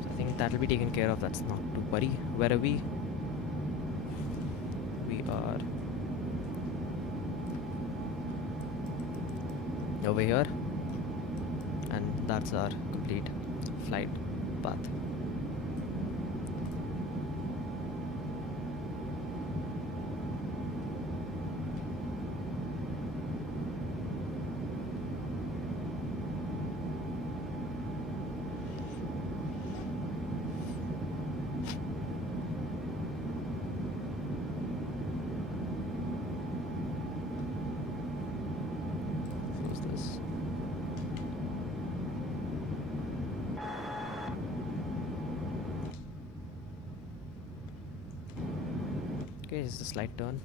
So I think that'll be taken care of. That's not to worry. Where are we? We are over here, and that's our complete flight path. Okay, just a slight turn.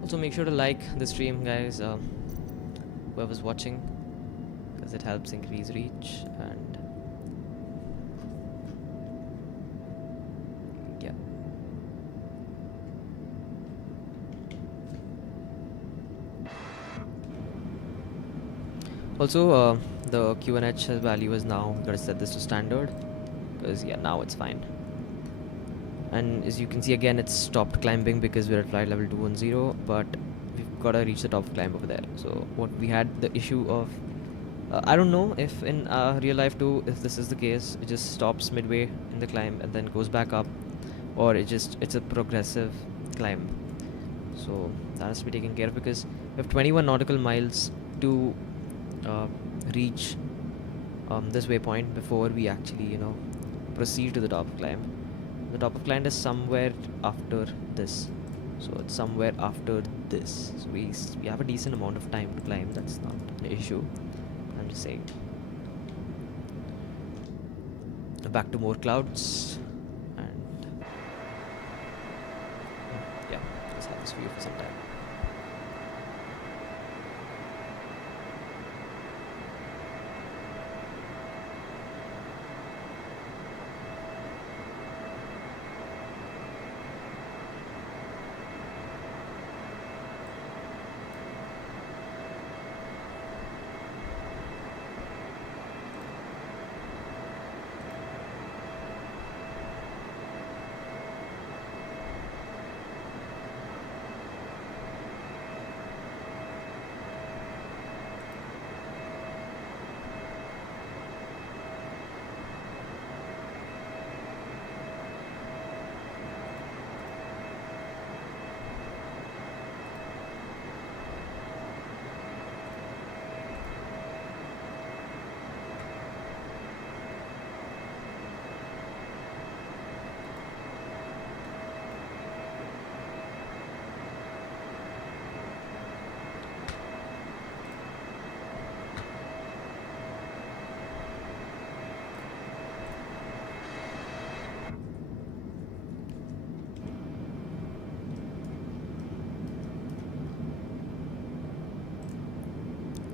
Also, make sure to like the stream, guys, whoever's watching, because it helps increase reach. And yeah, also the QNH value is now gotta set this to standard, because yeah, now it's fine. And as you can see, again, it's stopped climbing because we're at flight level 210, but we've got to reach the top of climb over there. So what we had the issue of, I don't know if in real life too, if this is the case, it just stops midway in the climb and then goes back up, or it's a progressive climb. So that has to be taken care of, because we have 21 nautical miles to reach this waypoint before we actually proceed to the top of climb. The top of climb is somewhere after this, so it's somewhere after this. So we have a decent amount of time to climb. That's not an issue. I'm just saying. Back to more clouds, and yeah, let's have this view for some time.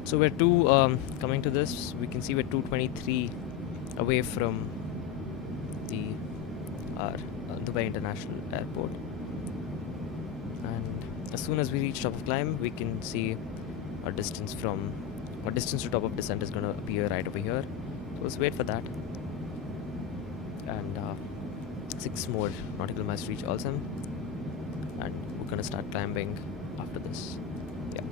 So we're coming to this, we can see we're 223 away from the Dubai International Airport, and as soon as we reach top of climb, we can see our distance to top of descent is going to appear right over here. So let's wait for that, and 6 more nautical miles to reach Othh-Omdb, and we're going to start climbing after this. Yeah.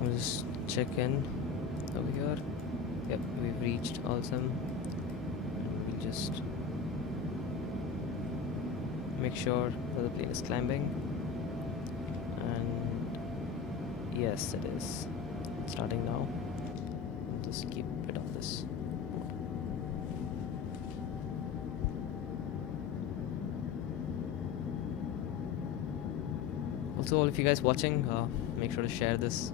We'll just check in over here. Yep, we've reached Othh-Omdb. We'll just make sure that the plane is climbing, and yes, it is starting now. We'll just keep it on this mode. Also, all of you guys watching, make sure to share this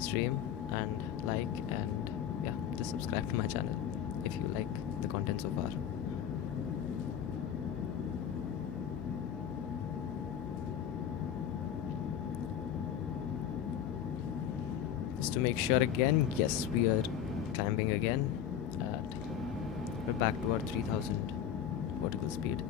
stream and like, and yeah, just subscribe to my channel if you like the content so far. Just to make sure again, yes, we are climbing again at We're back to our 3000 vertical speed.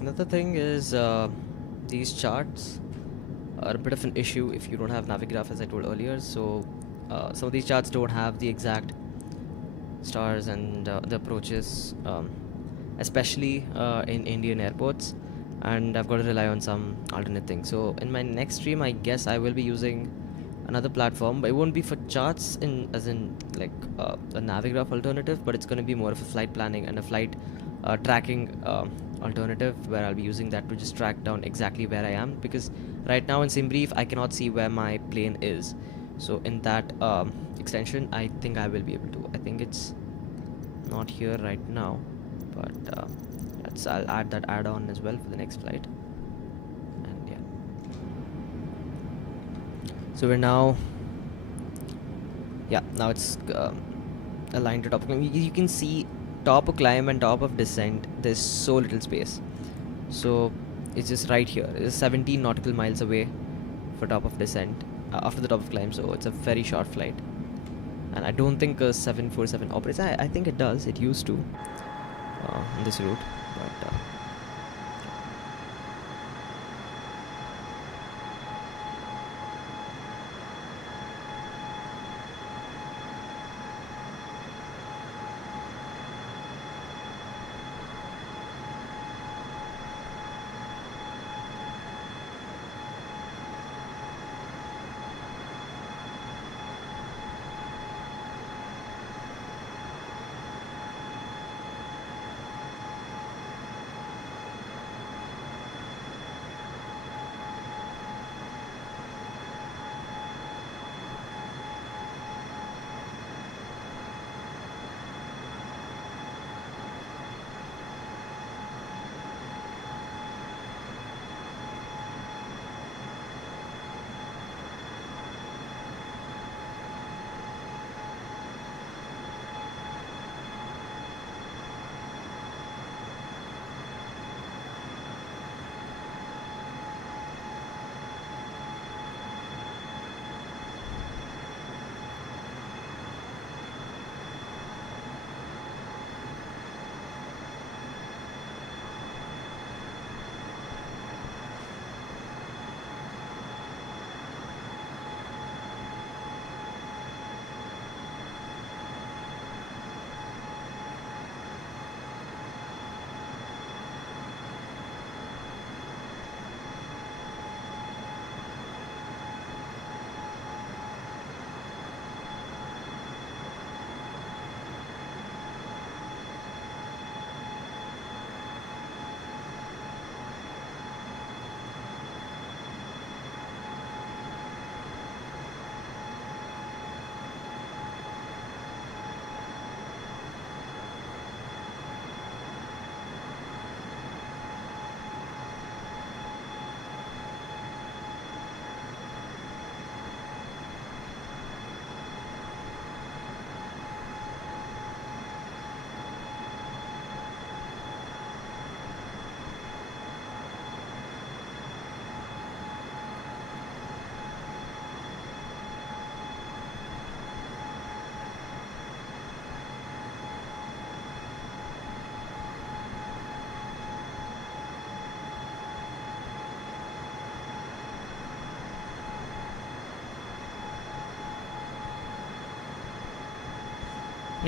Another thing is these charts are a bit of an issue if you don't have Navigraph, as I told earlier. So some of these charts don't have the exact stars and the approaches, especially in Indian airports, and I've got to rely on some alternate things. So in my next stream, I guess I will be using another platform, but it won't be for charts in as in like a Navigraph alternative, but it's going to be more of a flight planning and a flight tracking alternative, where I'll be using that to just track down exactly where I am, because right now in SimBrief I cannot see where my plane is. So in that extension, I think I will be able to. I think it's not here right now, but I'll add that add-on as well for the next flight. And yeah, so we're now, yeah, now it's aligned to top of climb. You can see top of climb and top of descent, there's so little space. So it's just right here. It's 17 nautical miles away for top of descent after the top of climb, so it's a very short flight. And I don't think a 747 operates. I think it does. It used to on this route, but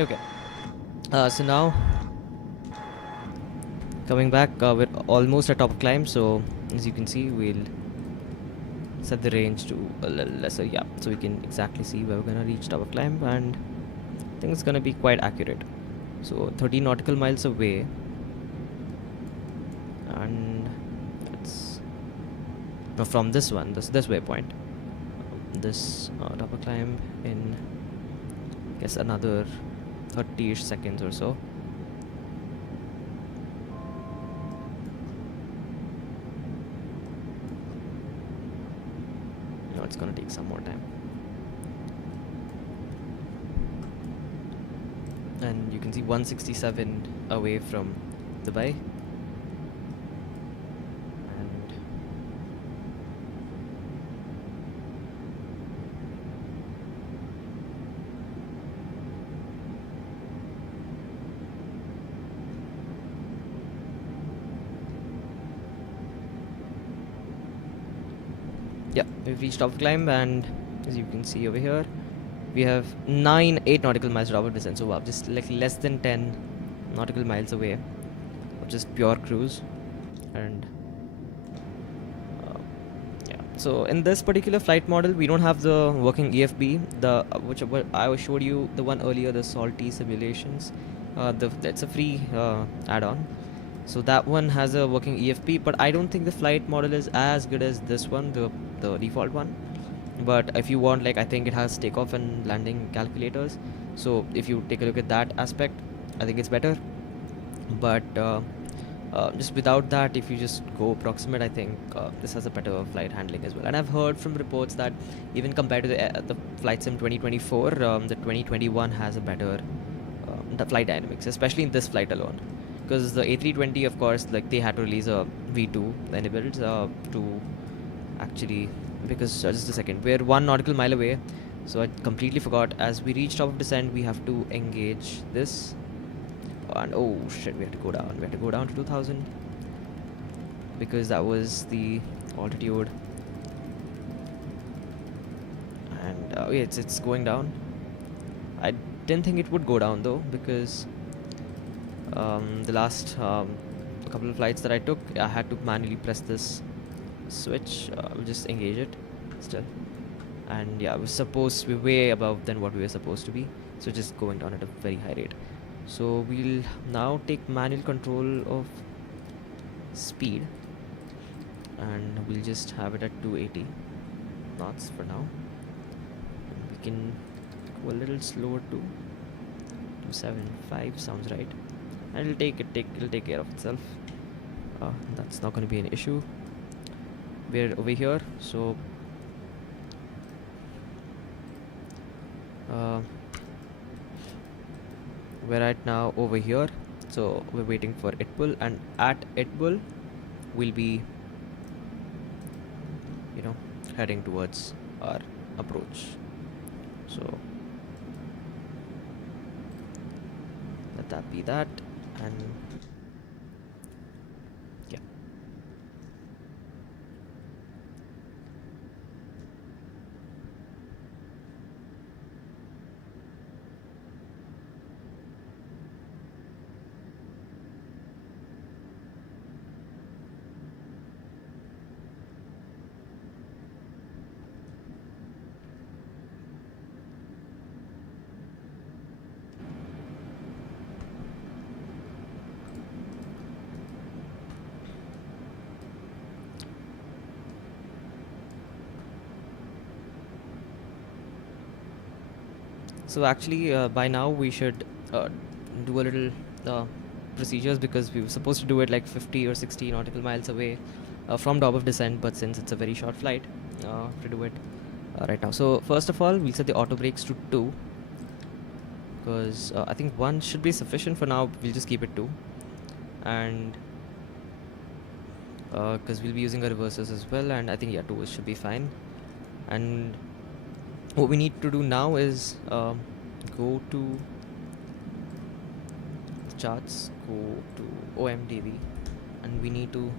okay. So now coming back, we're almost at top of climb. So as you can see, we'll set the range to a little lesser, yeah, so we can exactly see where we're gonna reach top of climb. And think it's gonna be quite accurate. So 30 nautical miles away, and it's no, from this one, this waypoint. This upper climb in, I guess, another 30-ish seconds or so. No, it's gonna take some more time. And you can see 167 away from Dubai. And yeah, we've reached top climb, and as you can see over here, we have 8 nautical miles to our descent. So wow, just like less than 10 nautical miles away of just pure cruise. And yeah, so in this particular flight model, we don't have the working EFB, the which I showed you the one earlier, the salty simulations. That's a free add-on. So that one has a working EFP, but I don't think the flight model is as good as this one, the default one. But if you want, like, I think it has takeoff and landing calculators, so if you take a look at that aspect, I think it's better. But just without that, if you just go approximate, I think this has a better flight handling as well. And I've heard from reports that even compared to the flight sim 2024, the 2021 has a better the flight dynamics, especially in this flight alone, because the A320, of course, like, they had to release a V2 enabled to actually, because just a second, we're 1 nautical mile away, so I completely forgot. As we reach top of descent, we have to engage this, and oh shit, we have to go down to 2000, because that was the altitude. And yeah, it's going down. I didn't think it would go down though, because the last couple of flights that I took, I had to manually press this switch. We'll just engage it still, and yeah, we're supposed to be way above than what we were supposed to be, so just going down at a very high rate. So we'll now take manual control of speed, and we'll just have it at 280 knots for now. And we can go a little slower too. 275 sounds right, and it'll take care of itself. That's not going to be an issue. We're over here, so we're right now over here, so we're waiting for Itbull, and at Itbull we'll be, heading towards our approach. So let that be that. And yeah, so actually by now we should do a little procedures, because we were supposed to do it like 50 or 60 nautical miles away from top of descent, but since it's a very short flight, to do it right now. So first of all, we'll set the auto brakes to 2, because I think 1 should be sufficient for now. We'll just keep it 2, and because we'll be using our reversers as well, and I think, yeah, 2 should be fine. And what we need to do now is go to the charts, go to Othh-Omdb, and we need to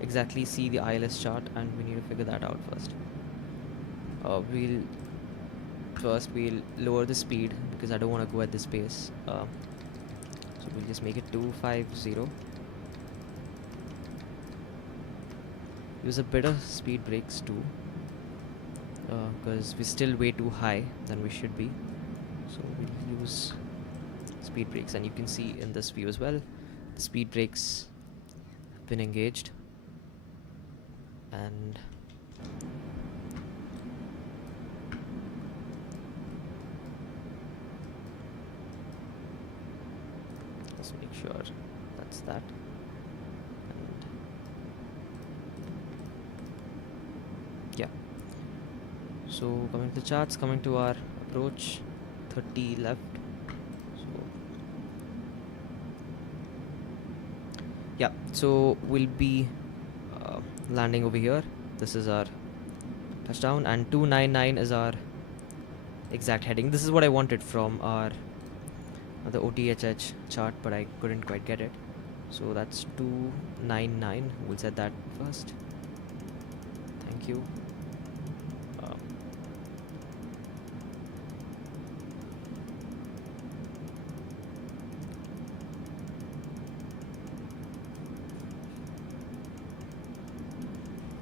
exactly see the ILS chart, and we need to figure that out first. We'll lower the speed, because I don't want to go at this pace. So we'll just make it 250. Use a bit of speed brakes too, because we're still way too high than we should be. So we'll use speed brakes, and you can see in this view as well, the speed brakes have been engaged. And let's make sure that's that. And yeah, so coming to the charts, coming to our approach, 30 left. So yeah, so we'll be landing over here. This is our touchdown, and 299 is our exact heading. This is what I wanted from our the OTHH chart, but I couldn't quite get it. So that's 299. We'll set that first. Thank you.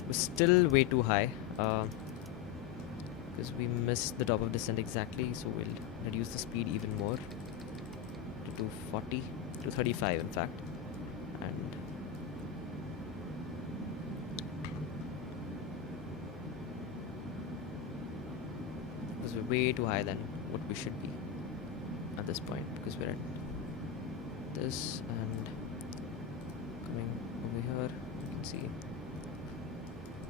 We're still way too high because we missed the top of descent exactly, so we'll reduce the speed even more to 240, to 35 in fact. And because we're way too high than what we should be at this point, because we're at this and coming over here, you can see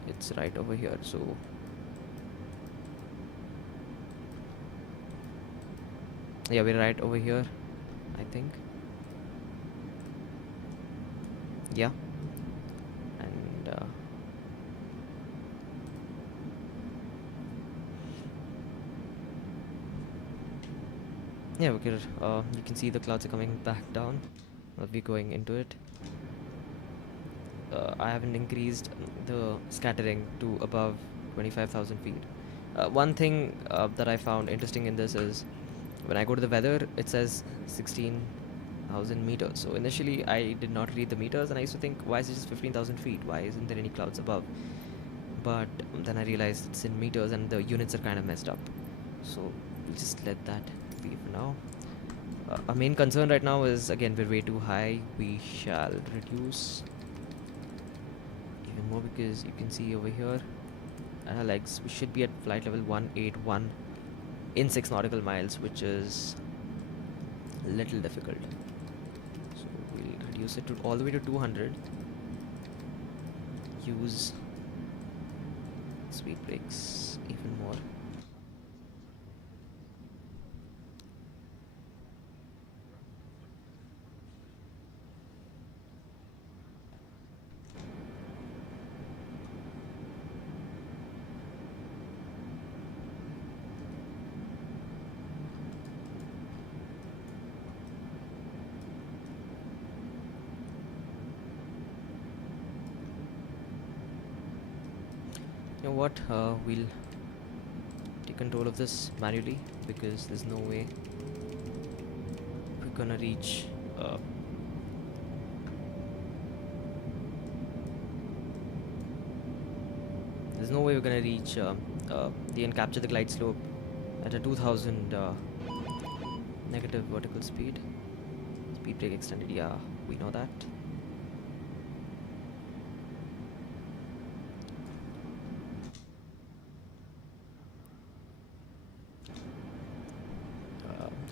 it's right over here. So yeah, we're right over here, I think. Yeah. And yeah, we could you can see the clouds are coming back down. We'll be going into it. I haven't increased the scattering to above 25,000 feet. One thing that I found interesting in this is when I go to the weather, it says 16,000 meters. So initially I did not read the meters, and I used to think, why is it just 15,000 feet? Why isn't there any clouds above? But then I realized it's in meters and the units are kind of messed up. So we'll just let that be for now. Our main concern right now is, again, we're way too high. We shall reduce even more, because you can see over here at our legs, we should be at flight level 181 in 6 nautical miles, which is a little difficult. So we'll reduce it to all the way to 200. Use speed brakes even more. You know what, we'll take control of this manually, because there's no way we're gonna reach and capture the glide slope at a 2000 negative vertical speed. Speed brake extended, yeah, we know that.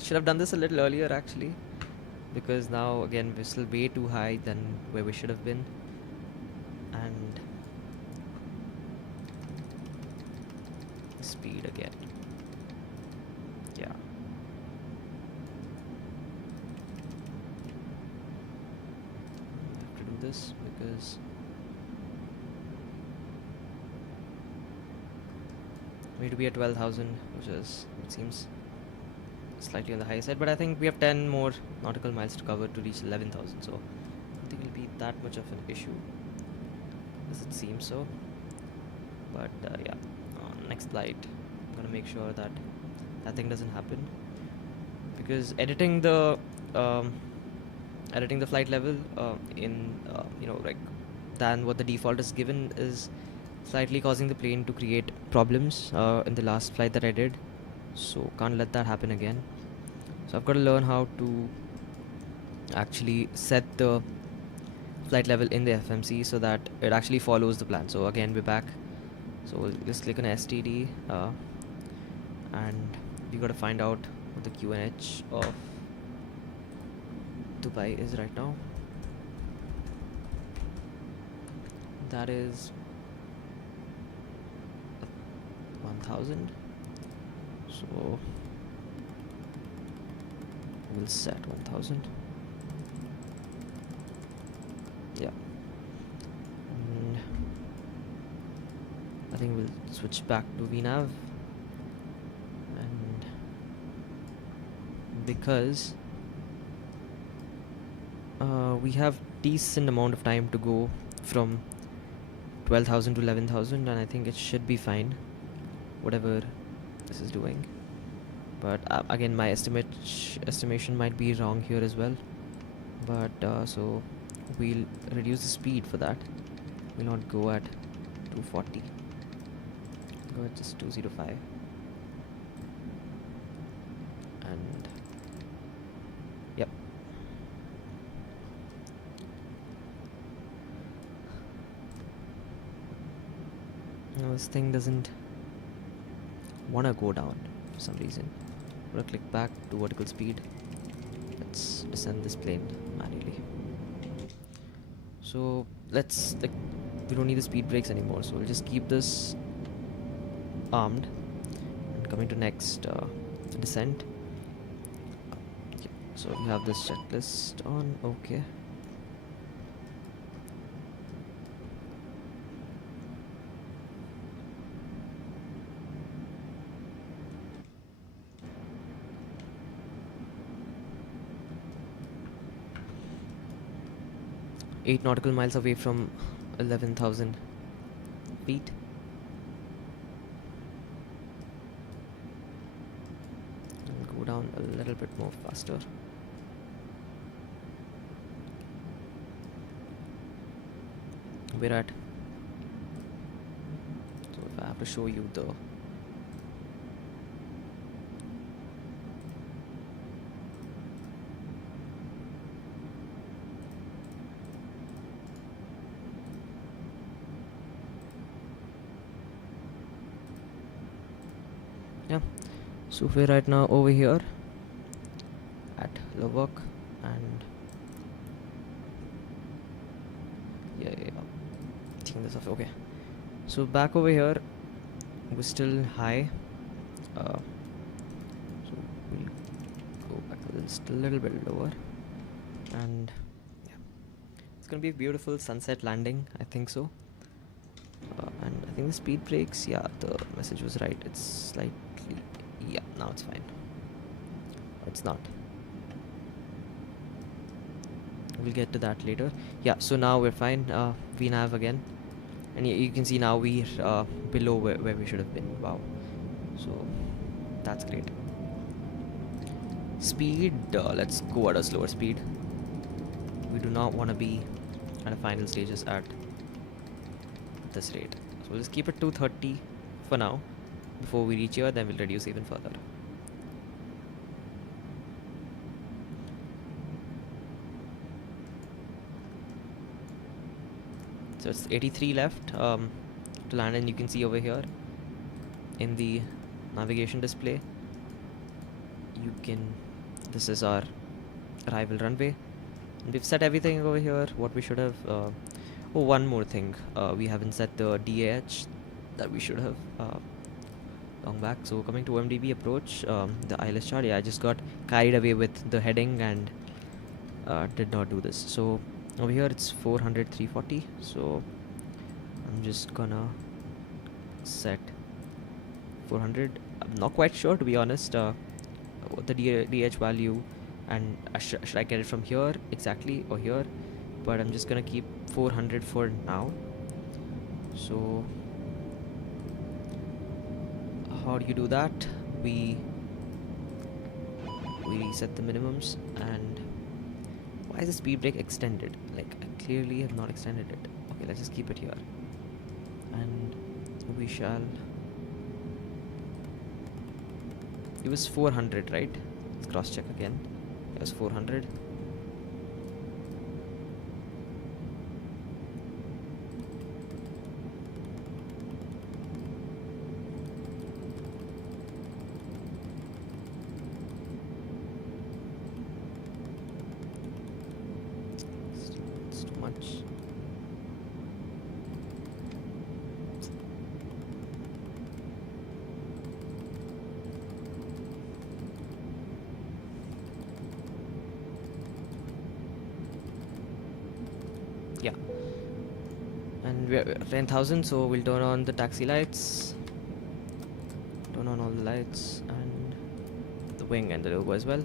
Should have done this a little earlier actually, because now again we're still way too high than where we should have been. And speed again, yeah. I have to do this because we need to be at 12,000, which is, it seems, slightly on the high side, but I think we have 10 more nautical miles to cover to reach 11,000, so I don't think it'll be that much of an issue as it seems so. But yeah, next flight I'm gonna make sure that that thing doesn't happen, because editing the flight level in like than what the default is given is slightly causing the plane to create problems in the last flight that I did, so can't let that happen again. So I've got to learn how to actually set the flight level in the FMC so that it actually follows the plan. So again, we're back. So we'll just click on STD, and we got to find out what the QNH of Dubai is right now. That is 1000. So we'll set 1000. Yeah. And I think we'll switch back to VNav, and because we have decent amount of time to go from 12,000 to 11,000, and I think it should be fine, whatever this is doing. But again, my estimation might be wrong here as well. But so we'll reduce the speed for that. We'll not go at 240. Go at just 205. And yep. Now this thing doesn't want to go down for some reason. I'm gonna click back to vertical speed. Let's descend this plane manually. So let's, like, we don't need the speed brakes anymore, so we'll just keep this armed. And coming to next descent. Yeah, so we have this checklist on. Okay. Eight nautical miles away from 11,000 feet. And go down a little bit more faster. We're at, so if I have to show you the yeah, so we're right now over here at Lovelock, and yeah, taking this off. Okay, so back over here we're still high, so we'll go back just a little bit lower, and yeah, it's gonna be a beautiful sunset landing, I think so. And I think the speed brakes, yeah, the message was right. It's slightly, yeah, now it's fine. It's not. We'll get to that later. Yeah, so now we're fine. VNav again, and you can see now we're below where we should have been. Wow, so that's great. Speed, let's go at a slower speed. We do not want to be at the final stages at this rate, so we'll just keep it 230 for now. Before we reach here, then we'll reduce even further. So it's 83 left to land, and you can see over here in the navigation display, you can, this is our arrival runway, and we've set everything over here what we should have. Oh, one more thing, we haven't set the DAH that we should have long back. So coming to Othh-Omdb approach, the ILS chart, yeah, I just got carried away with the heading and did not do this. So over here it's 400 340, so I'm just gonna set 400. I'm not quite sure, to be honest, what the DH value, and should I get it from here exactly or here, but I'm just gonna keep 400 for now. So how do you do that? We reset the minimums. And why is the speed brake extended? Like, I clearly have not extended it. Okay, let's just keep it here, and we shall, it was 400, right? Let's cross check again. It was 400. It's too much. Yeah, and we're at 10,000, so we'll turn on the taxi lights, turn on all the lights, and the wing and the logo as well.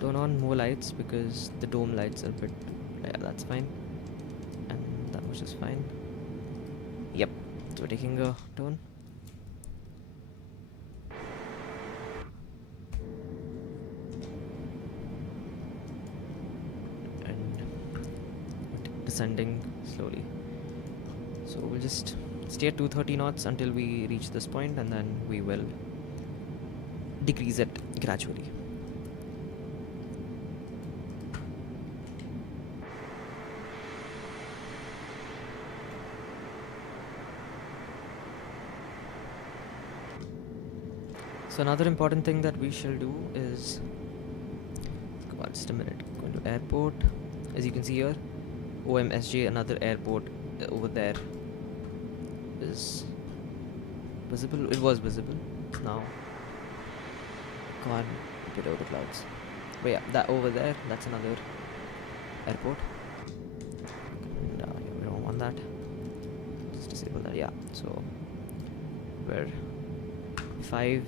Turn on more lights because the dome lights are a bit, yeah, that's fine, and that much is fine. Yep, so we're taking a turn. And descending slowly. So we'll just stay at 230 knots until we reach this point, and then we will decrease it gradually. So another important thing that we shall do is, just a minute, going to airport. As you can see here, OMSJ, another airport over there is visible. It was visible. It's now gone a bit over the clouds. But yeah, that over there, that's another airport. And yeah, we don't want that. Just disable that. Yeah, so we're 5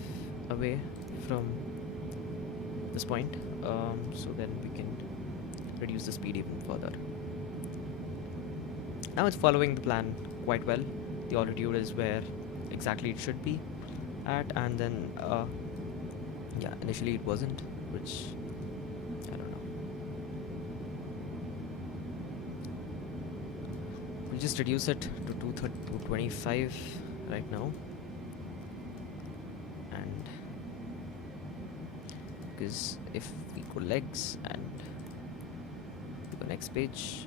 away from this point, so then we can reduce the speed even further. Now it's following the plan quite well. The altitude is where exactly it should be at, and then yeah, initially it wasn't, which I don't know. We'll just reduce it to 225 right now, and because if we go legs and go next page,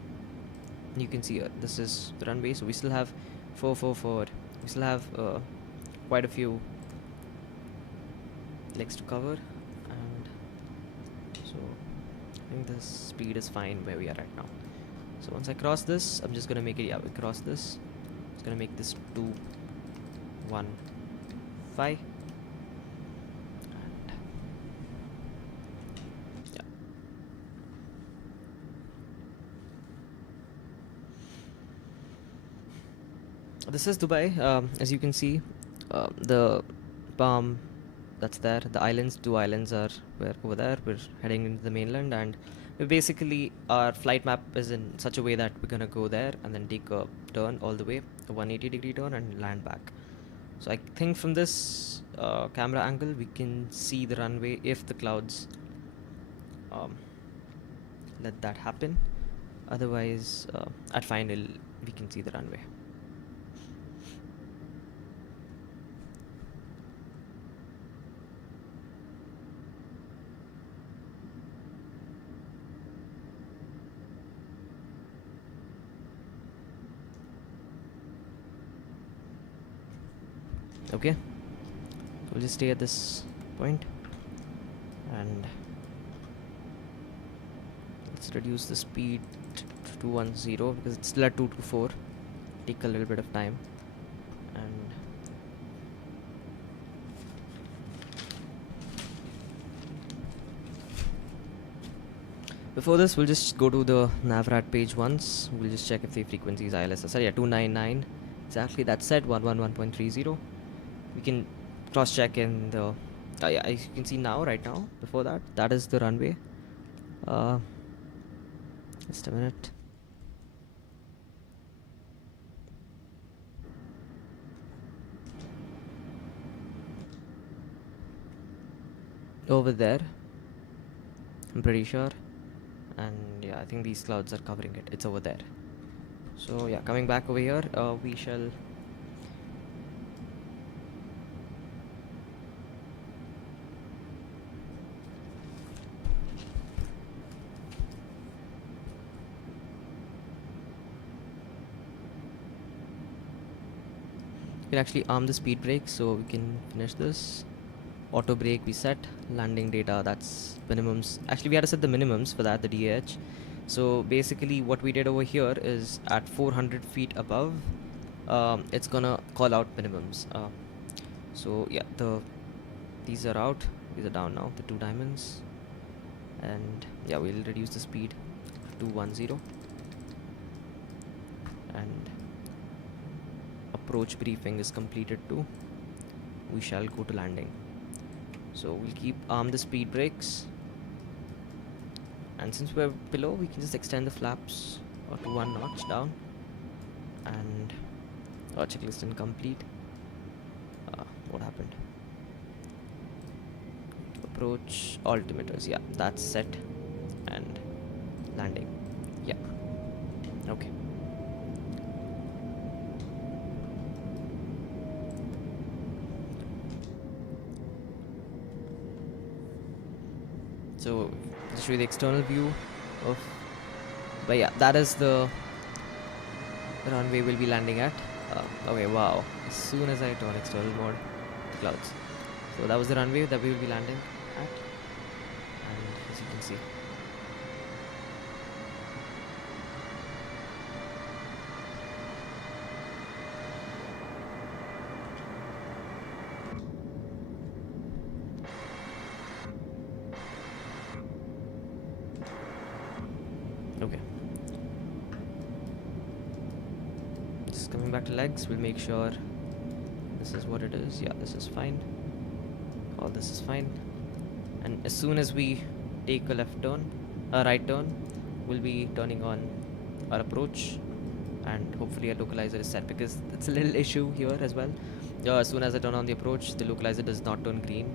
you can see this is the runway, so we still have 444. We still have quite a few legs to cover, and so I think the speed is fine where we are right now. So once I cross this, I'm just gonna make it, yeah, we cross this. It's gonna make this 215. This is Dubai. As you can see, the palm that's there, the islands, 2 islands are over there. We're heading into the mainland, and we basically, our flight map is in such a way that we're gonna go there and then take a turn all the way, a 180-degree turn, and land back. So I think from this camera angle, we can see the runway if the clouds let that happen. Otherwise, at final, we can see the runway. Okay, so we'll just stay at this point, and let's reduce the speed to 210 because it's still at 224. Take a little bit of time, and before this, we'll just go to the Navrat page once. We'll just check if the frequency is ILS. Sorry, yeah, 299 exactly. That's set 111.30. We can cross check in the yeah, as you can see now, right now, before that is the runway. Just a minute. Over there, I'm pretty sure, and yeah, I think these clouds are covering it. It's over there. So yeah, coming back over here, we shall can actually arm the speed brake so we can finish this. Auto brake we set. Landing data, that's minimums. Actually, we had to set the minimums for that, the DH. So basically what we did over here is at 400 feet above, it's gonna call out minimums. So yeah, these are out, these are down now, the two diamonds. And yeah, we'll reduce the speed to 210. And approach briefing is completed too. We shall go to landing. So we'll keep arm the speed brakes, and since we're below, we can just extend the flaps to 1 notch down. And our checklist incomplete. What happened? Approach altimeters, yeah, that's set. And landing, yeah, okay. So to show you the external view of, but yeah, that is the runway we'll be landing at. Okay, wow, as soon as I turn external mode, clouds. So that was the runway that we will be landing at, and as you can see, okay. Just coming back to legs, we'll make sure this is what it is. Yeah, this is fine. All this is fine. And as soon as we take a right turn, we'll be turning on our approach, and hopefully a localizer is set, because it's a little issue here as well. As soon as I turn on the approach, the localizer does not turn green,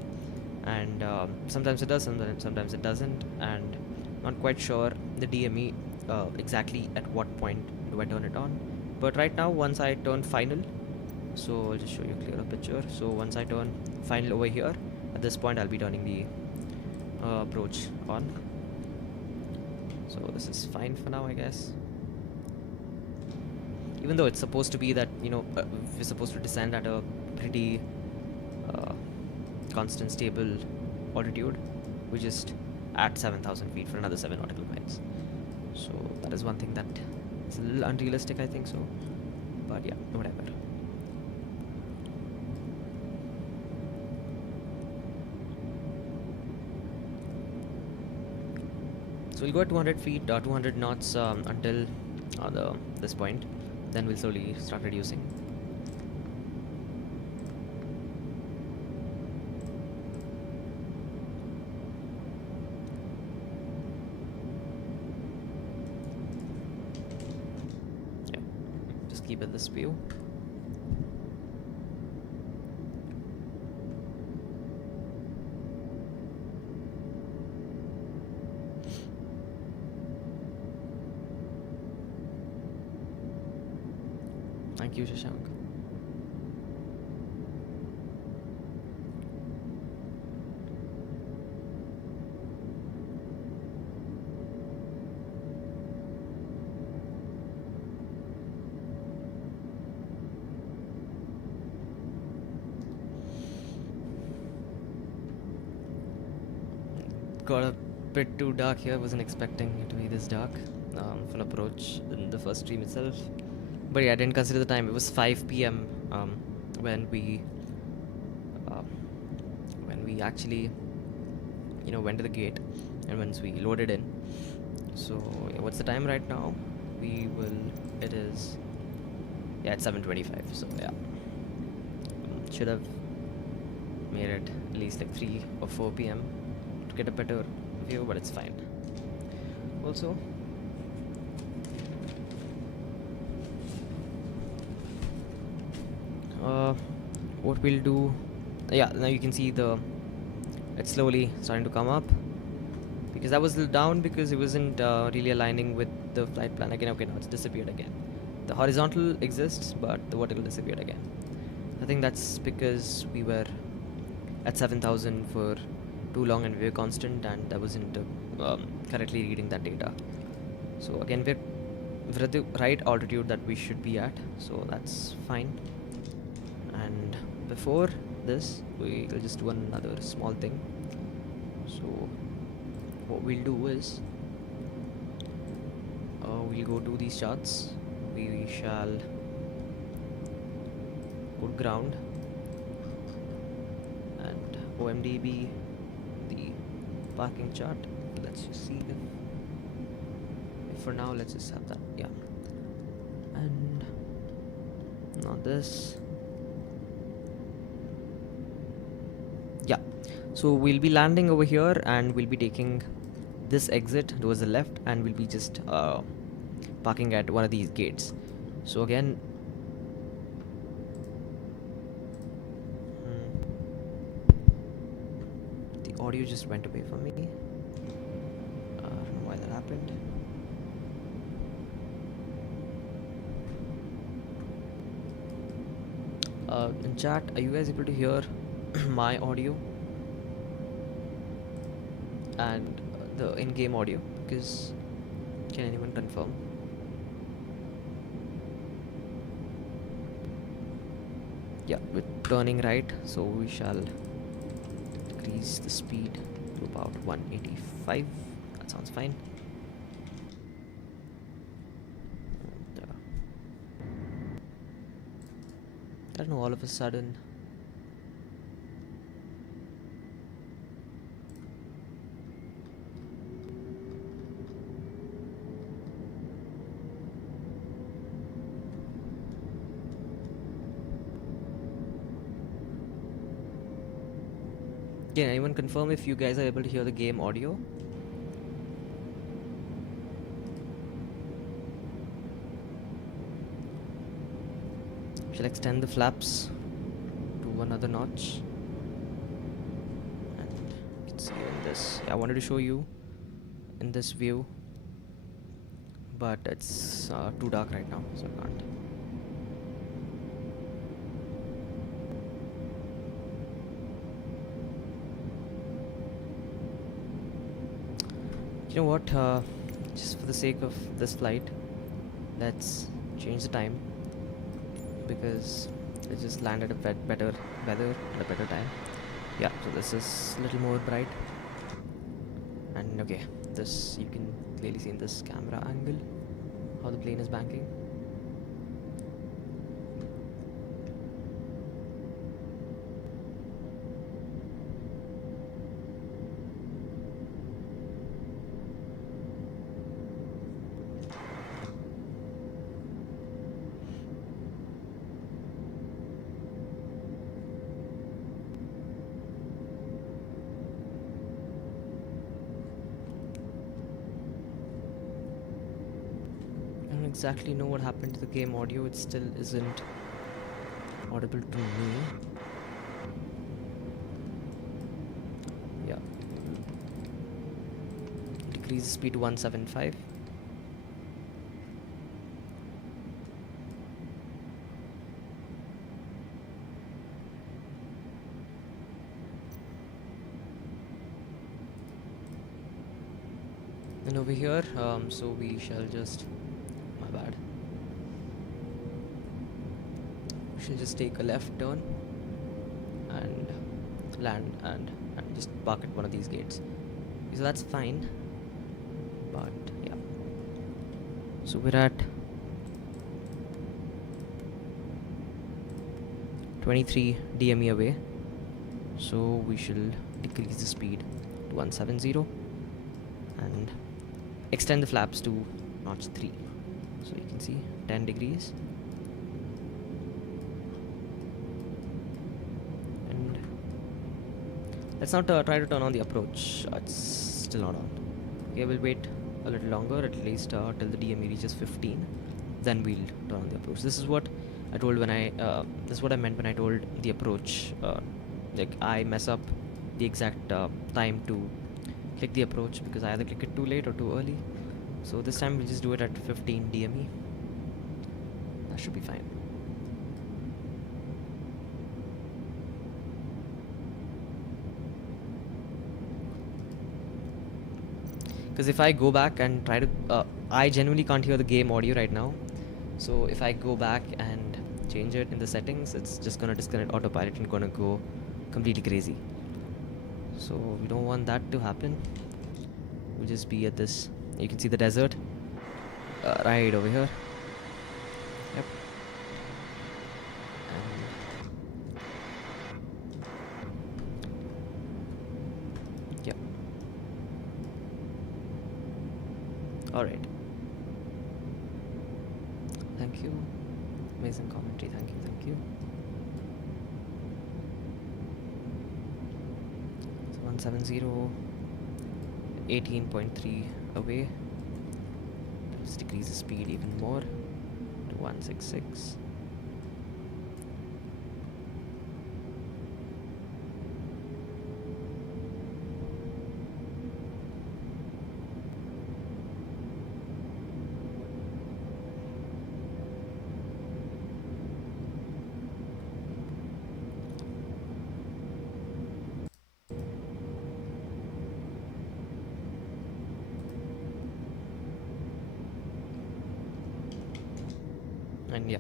and sometimes it does, sometimes it doesn't, and not quite sure the DME exactly at what point do I turn it on. But right now, once I turn final, so I'll just show you a clearer picture. So once I turn final over here, at this point I'll be turning the approach on. So this is fine for now, I guess. Even though it's supposed to be that, we're supposed to descend at a pretty constant, stable altitude. We're just at 7,000 feet for another 7 nautical miles. So that is one thing that is a little unrealistic, I think so. But yeah, whatever. So we'll go at 200 feet, 200 knots until this point. Then we'll slowly start reducing. Yeah, just keep it this view. Thank you, Shashank. Got a bit too dark here. Wasn't expecting it to be this dark for an approach in the first stream itself. But yeah, I didn't consider the time. It was 5 p.m. When we actually went to the gate, and once we loaded in. So yeah, what's the time right now? It is it's 7:25. So yeah, should have made it at least like 3 or 4 p.m. to get a better view, but it's fine. Also, what we'll do, yeah, now you can see it's slowly starting to come up, because that was a little down because it wasn't really aligning with the flight plan again. Okay, now it's disappeared again. The horizontal exists, but the vertical disappeared again. I think that's because we were at 7,000 for too long and we were constant, and that wasn't correctly reading that data. So again, we're at the right altitude that we should be at, so that's fine. And before this we'll just do another small thing. So what we'll do is we'll go to these charts. We shall go to ground and Othh-Omdb the parking chart. Let's just see them. For now let's just have that. Yeah. And now this. Yeah, so we'll be landing over here and we'll be taking this exit towards the left, and we'll be just parking at one of these gates. So again, the audio just went away from me. I don't know why that happened. In chat, are you guys able to hear my audio and the in-game audio? Because can anyone confirm? Yeah, we're turning right, so we shall decrease the speed to about 185. That sounds fine. And, I don't know, all of a sudden can anyone confirm if you guys are able to hear the game audio? Shall extend the flaps to another notch. And you can see in this. Yeah, I wanted to show you in this view, but it's too dark right now, so I can't. You know what, just for the sake of this flight, let's change the time, because it just landed a better weather at a better time. Yeah, so this is a little more bright, and okay, this you can clearly see in this camera angle how the plane is banking. Exactly know what happened to the game audio. It still isn't audible to me. Yeah, decrease the speed to 175. And over here, so we shall just, my bad, we shall just take a left turn and land and just park at one of these gates. So that's fine, but yeah, so we're at 23 DME away, so we shall decrease the speed to 170 and extend the flaps to notch 3. So you can see 10 degrees. And let's not try to turn on the approach. It's still not on. Okay, we'll wait a little longer, at least till the DME reaches 15. Then we'll turn on the approach. This is what I told when this is what I meant when I told the approach. Like I mess up the exact time to click the approach because I either click it too late or too early. So this time we'll just do it at 15 DME. That should be fine. Because if I go back and try to I genuinely can't hear the game audio right now. So if I go back and change it in the settings, it's just gonna disconnect autopilot and gonna go completely crazy. So we don't want that to happen. We'll just be at this, you can see the desert right over here. Yep. And yep. Alright. Thank you. Amazing commentary. Thank you. Thank you. So 170, 18.3 away. Let's decrease the speed even more to 166. And yeah.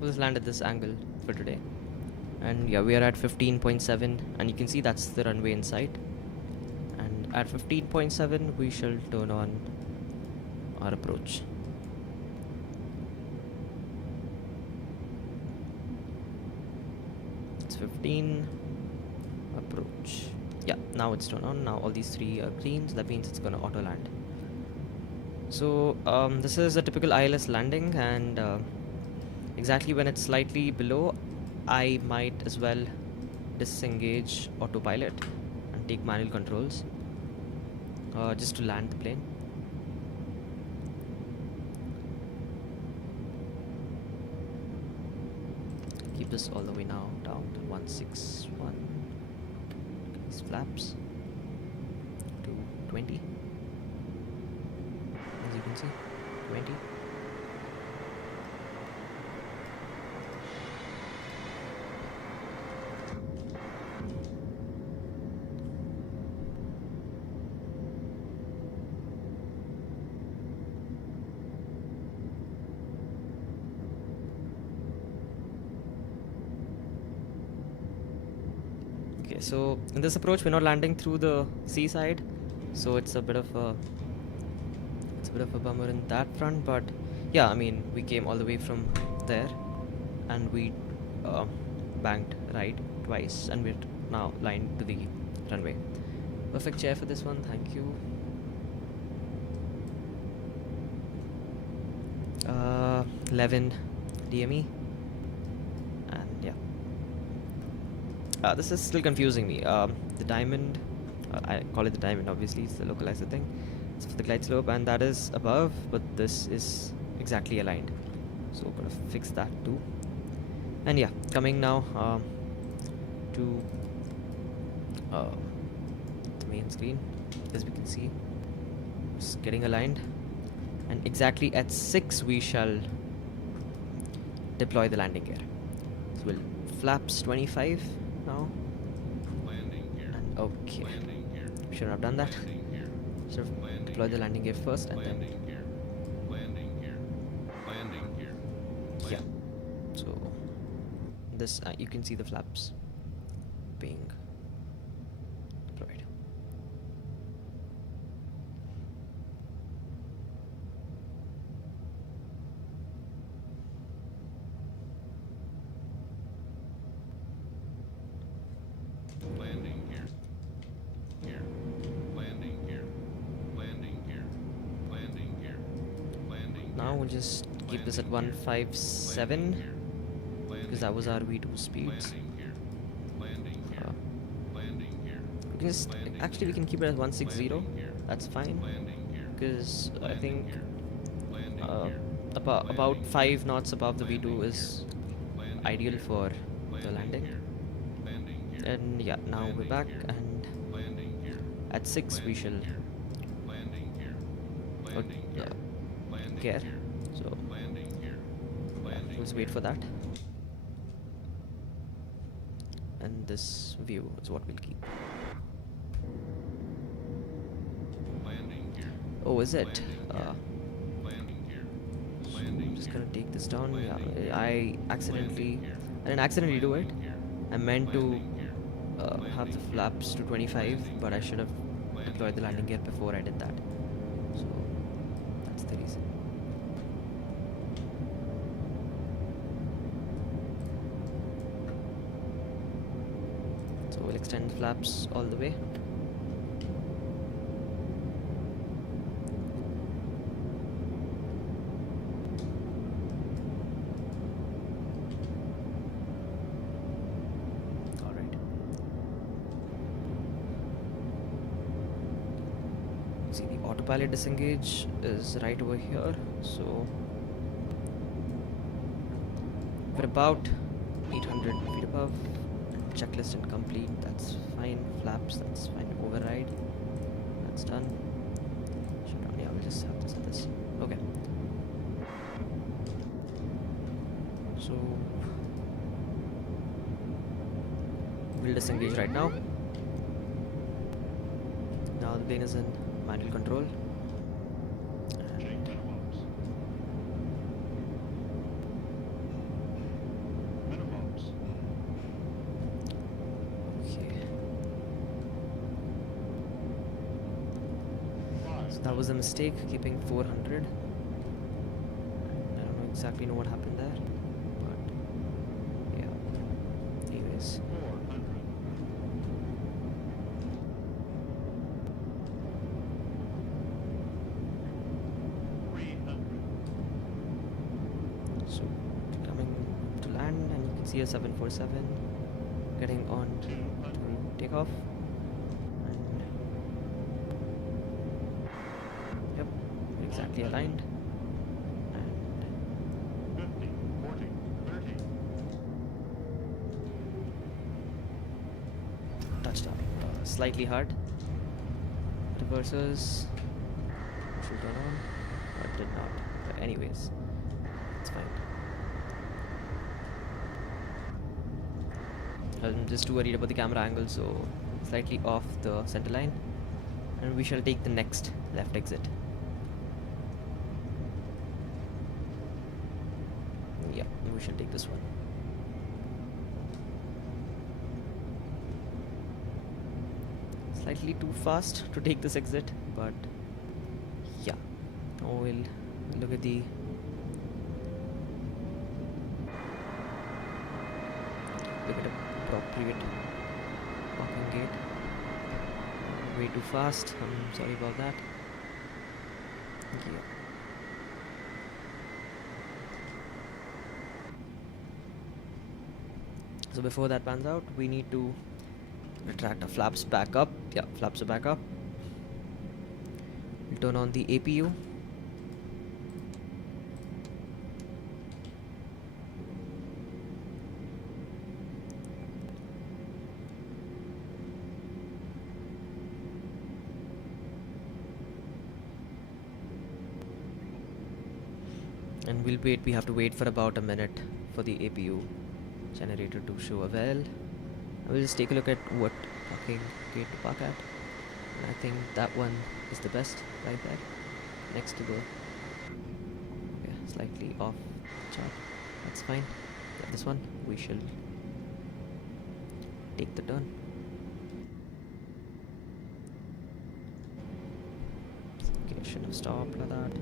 We'll just land at this angle for today. And yeah, we are at 15.7 and you can see that's the runway in sight. And at 15.7 we shall turn on our approach. It's 15 approach. Yeah, now it's turned on. Now all these three are green, so that means it's gonna auto land. So this is a typical ILS landing, and exactly when it's slightly below, I might as well disengage autopilot and take manual controls just to land the plane. Keep this all the way now down to 161. These flaps to 20. As you can see, 20. Okay, so in this approach we're not landing through the seaside, so it's a bit of a bummer in that front, but yeah, I mean, we came all the way from there and we banked right twice and we're now lined to the runway. Perfect chair for this one, thank you. 11 DME, and yeah. This is still confusing me. The diamond, I call it the diamond, obviously it's the localizer thing. It's for the glide slope, and that is above, but this is exactly aligned, so we're gonna fix that too. And yeah, coming now to the main screen. As we can see, it's getting aligned, and exactly at 6 we shall deploy the landing gear. So we'll flaps 25 now. And okay, should have done that. Should have deployed the landing gear first and then yeah. So this you can see the flaps being deployed. Now we'll just keep this at 157 because that was our V2 speeds. We can just actually we can keep it at 160. That's fine because I think about 5 knots above the V2 is ideal for the landing. And yeah, now we're back, and at 6 we shall gear. So let's wait for that. and this view is what we'll keep. Oh, is it? So I'm just gonna take this down. Yeah, I didn't accidentally do it. I meant to have the flaps to 25, but I should have deployed the landing gear before I did that. So that's the reason. So we'll extend the flaps all the way. See, the autopilot disengage is right over here, so we're about 800 feet above. Checklist incomplete, that's fine. Flaps, that's fine. Override, that's done. Shut down, yeah, we'll just have to set this. Okay. So we'll disengage right now. Now the plane is in manual control. That was a mistake, keeping 400. I don't exactly know what happened there, but yeah. Anyways. So coming to land, and you can see a 747 getting on to take off. Exactly aligned, and 50, 40, 30. touchdown. Slightly hard. Reversers should turn on, but did not. But anyways, it's fine. I'm just too worried about the camera angle, so slightly off the center line, and we shall take the next left exit. Yeah, we should take this one. Slightly too fast to take this exit, but yeah. Now we'll look at the appropriate parking gate. Way too fast. I'm sorry about that. Yeah. So before that pans out, we need to retract our flaps back up. Yeah, flaps are back up. We'll turn on the APU. And we'll wait, we have to wait for about a minute for the APU generator to show a well. I will just take a look at what parking gate to park at. And I think that one is the best, right there, next to the, okay, slightly off chart. That's fine. Yeah, this one, we shall take the turn. Okay, shouldn't have stopped like that.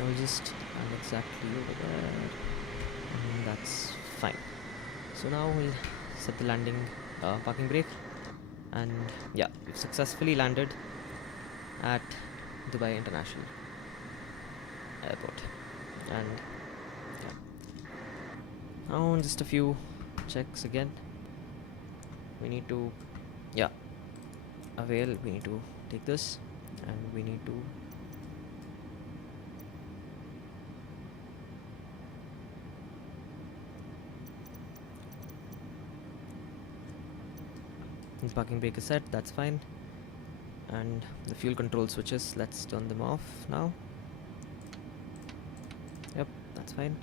I'll just land exactly over there, and that's fine. So now we'll set the landing parking brake, and yeah, we've successfully landed at Dubai International Airport. And yeah, now just a few checks again. We need to, yeah, avail, we need to take this, and we need to the parking brake is set, that's fine. And the fuel control switches, let's turn them off now. Yep, that's fine.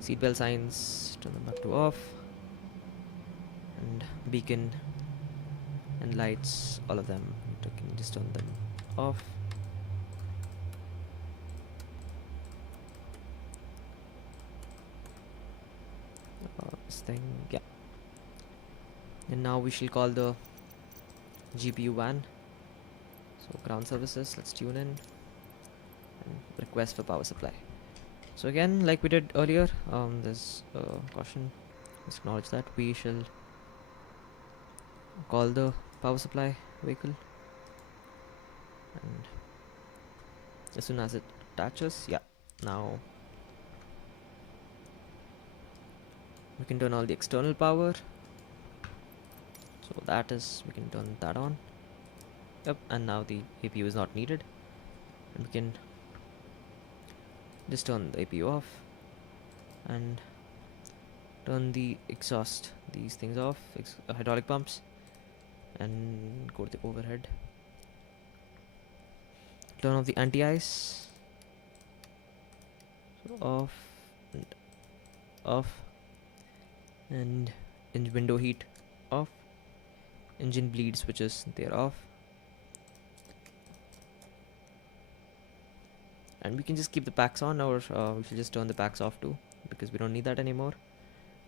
Seatbelt signs, turn them back to off. And beacon and lights, all of them, you can just turn them off. This thing, yeah. And now we shall call the GPU van. So ground services, let's tune in and request for power supply. So again, like we did earlier, there's caution, let's acknowledge that. We shall call the power supply vehicle, and as soon as it attaches, yeah, now we can turn all the external power. So that is, we can turn that on. Yep, and now the APU is not needed, and we can just turn the APU off and turn the exhaust, these things off, hydraulic pumps, and go to the overhead. Turn off the anti-ice, so off, and engine window heat off, engine bleed switches, they're off. And we can just keep the packs on, or we should just turn the packs off too, because we don't need that anymore.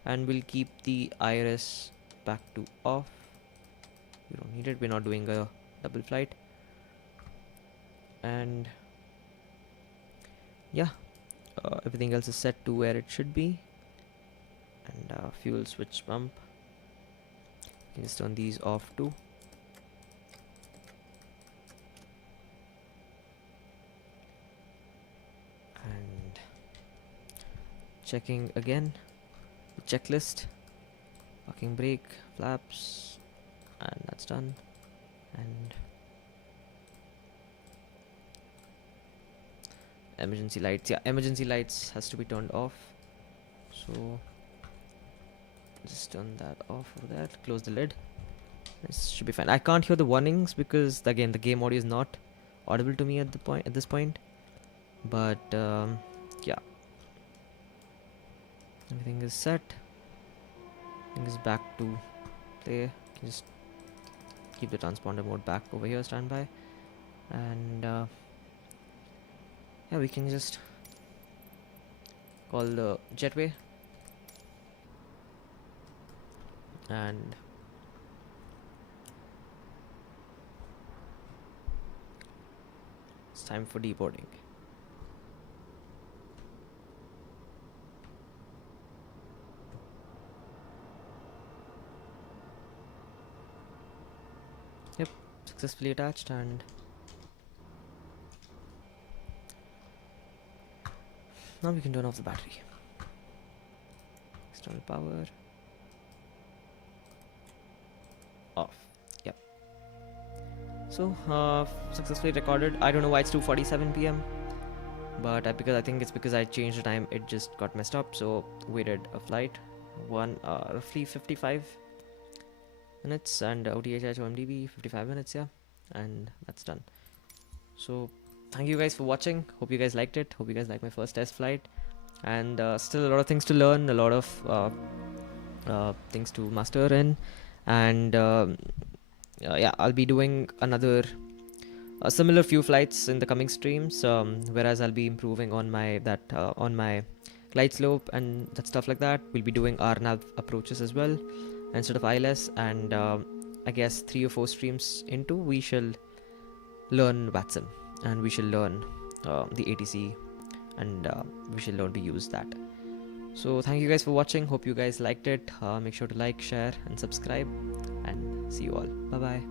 And we'll keep the IRS back to off, we don't need it, we're not doing a double flight. And yeah, everything else is set to where it should be. And fuel switch pump, you can just turn these off too. And checking again the checklist, parking brake, flaps, and that's done. And emergency lights, yeah, emergency lights has to be turned off, so just turn that off over there, close the lid, this should be fine. I can't hear the warnings because again the game audio is not audible to me at this point, but yeah, everything is set, everything is back to play. You can just keep the transponder mode back over here, standby, and yeah, we can just call the jetway, and it's time for deboarding. Yep, successfully attached, and now we can turn off the battery. External power off. Yep. So successfully recorded. I don't know why it's 2:47 p.m. but because I think it's because I changed the time, it just got messed up. So waited a flight, roughly 55 minutes, and Othh-Omdb 55 minutes, yeah, and that's done. So thank you guys for watching. Hope you guys liked it. Hope you guys liked my first test flight, and still a lot of things to learn, a lot of things to master in, and yeah, I'll be doing another similar few flights in the coming streams, whereas I'll be improving on my glide slope and that stuff like that. We'll be doing RNAV approaches as well instead of ILS, and I guess 3 or 4 streams into we shall learn VATSIM, and we shall learn the ATC, and we shall learn to use that. So thank you guys for watching. Hope you guys liked it. Make sure to like, share, and subscribe, and see you all. Bye bye.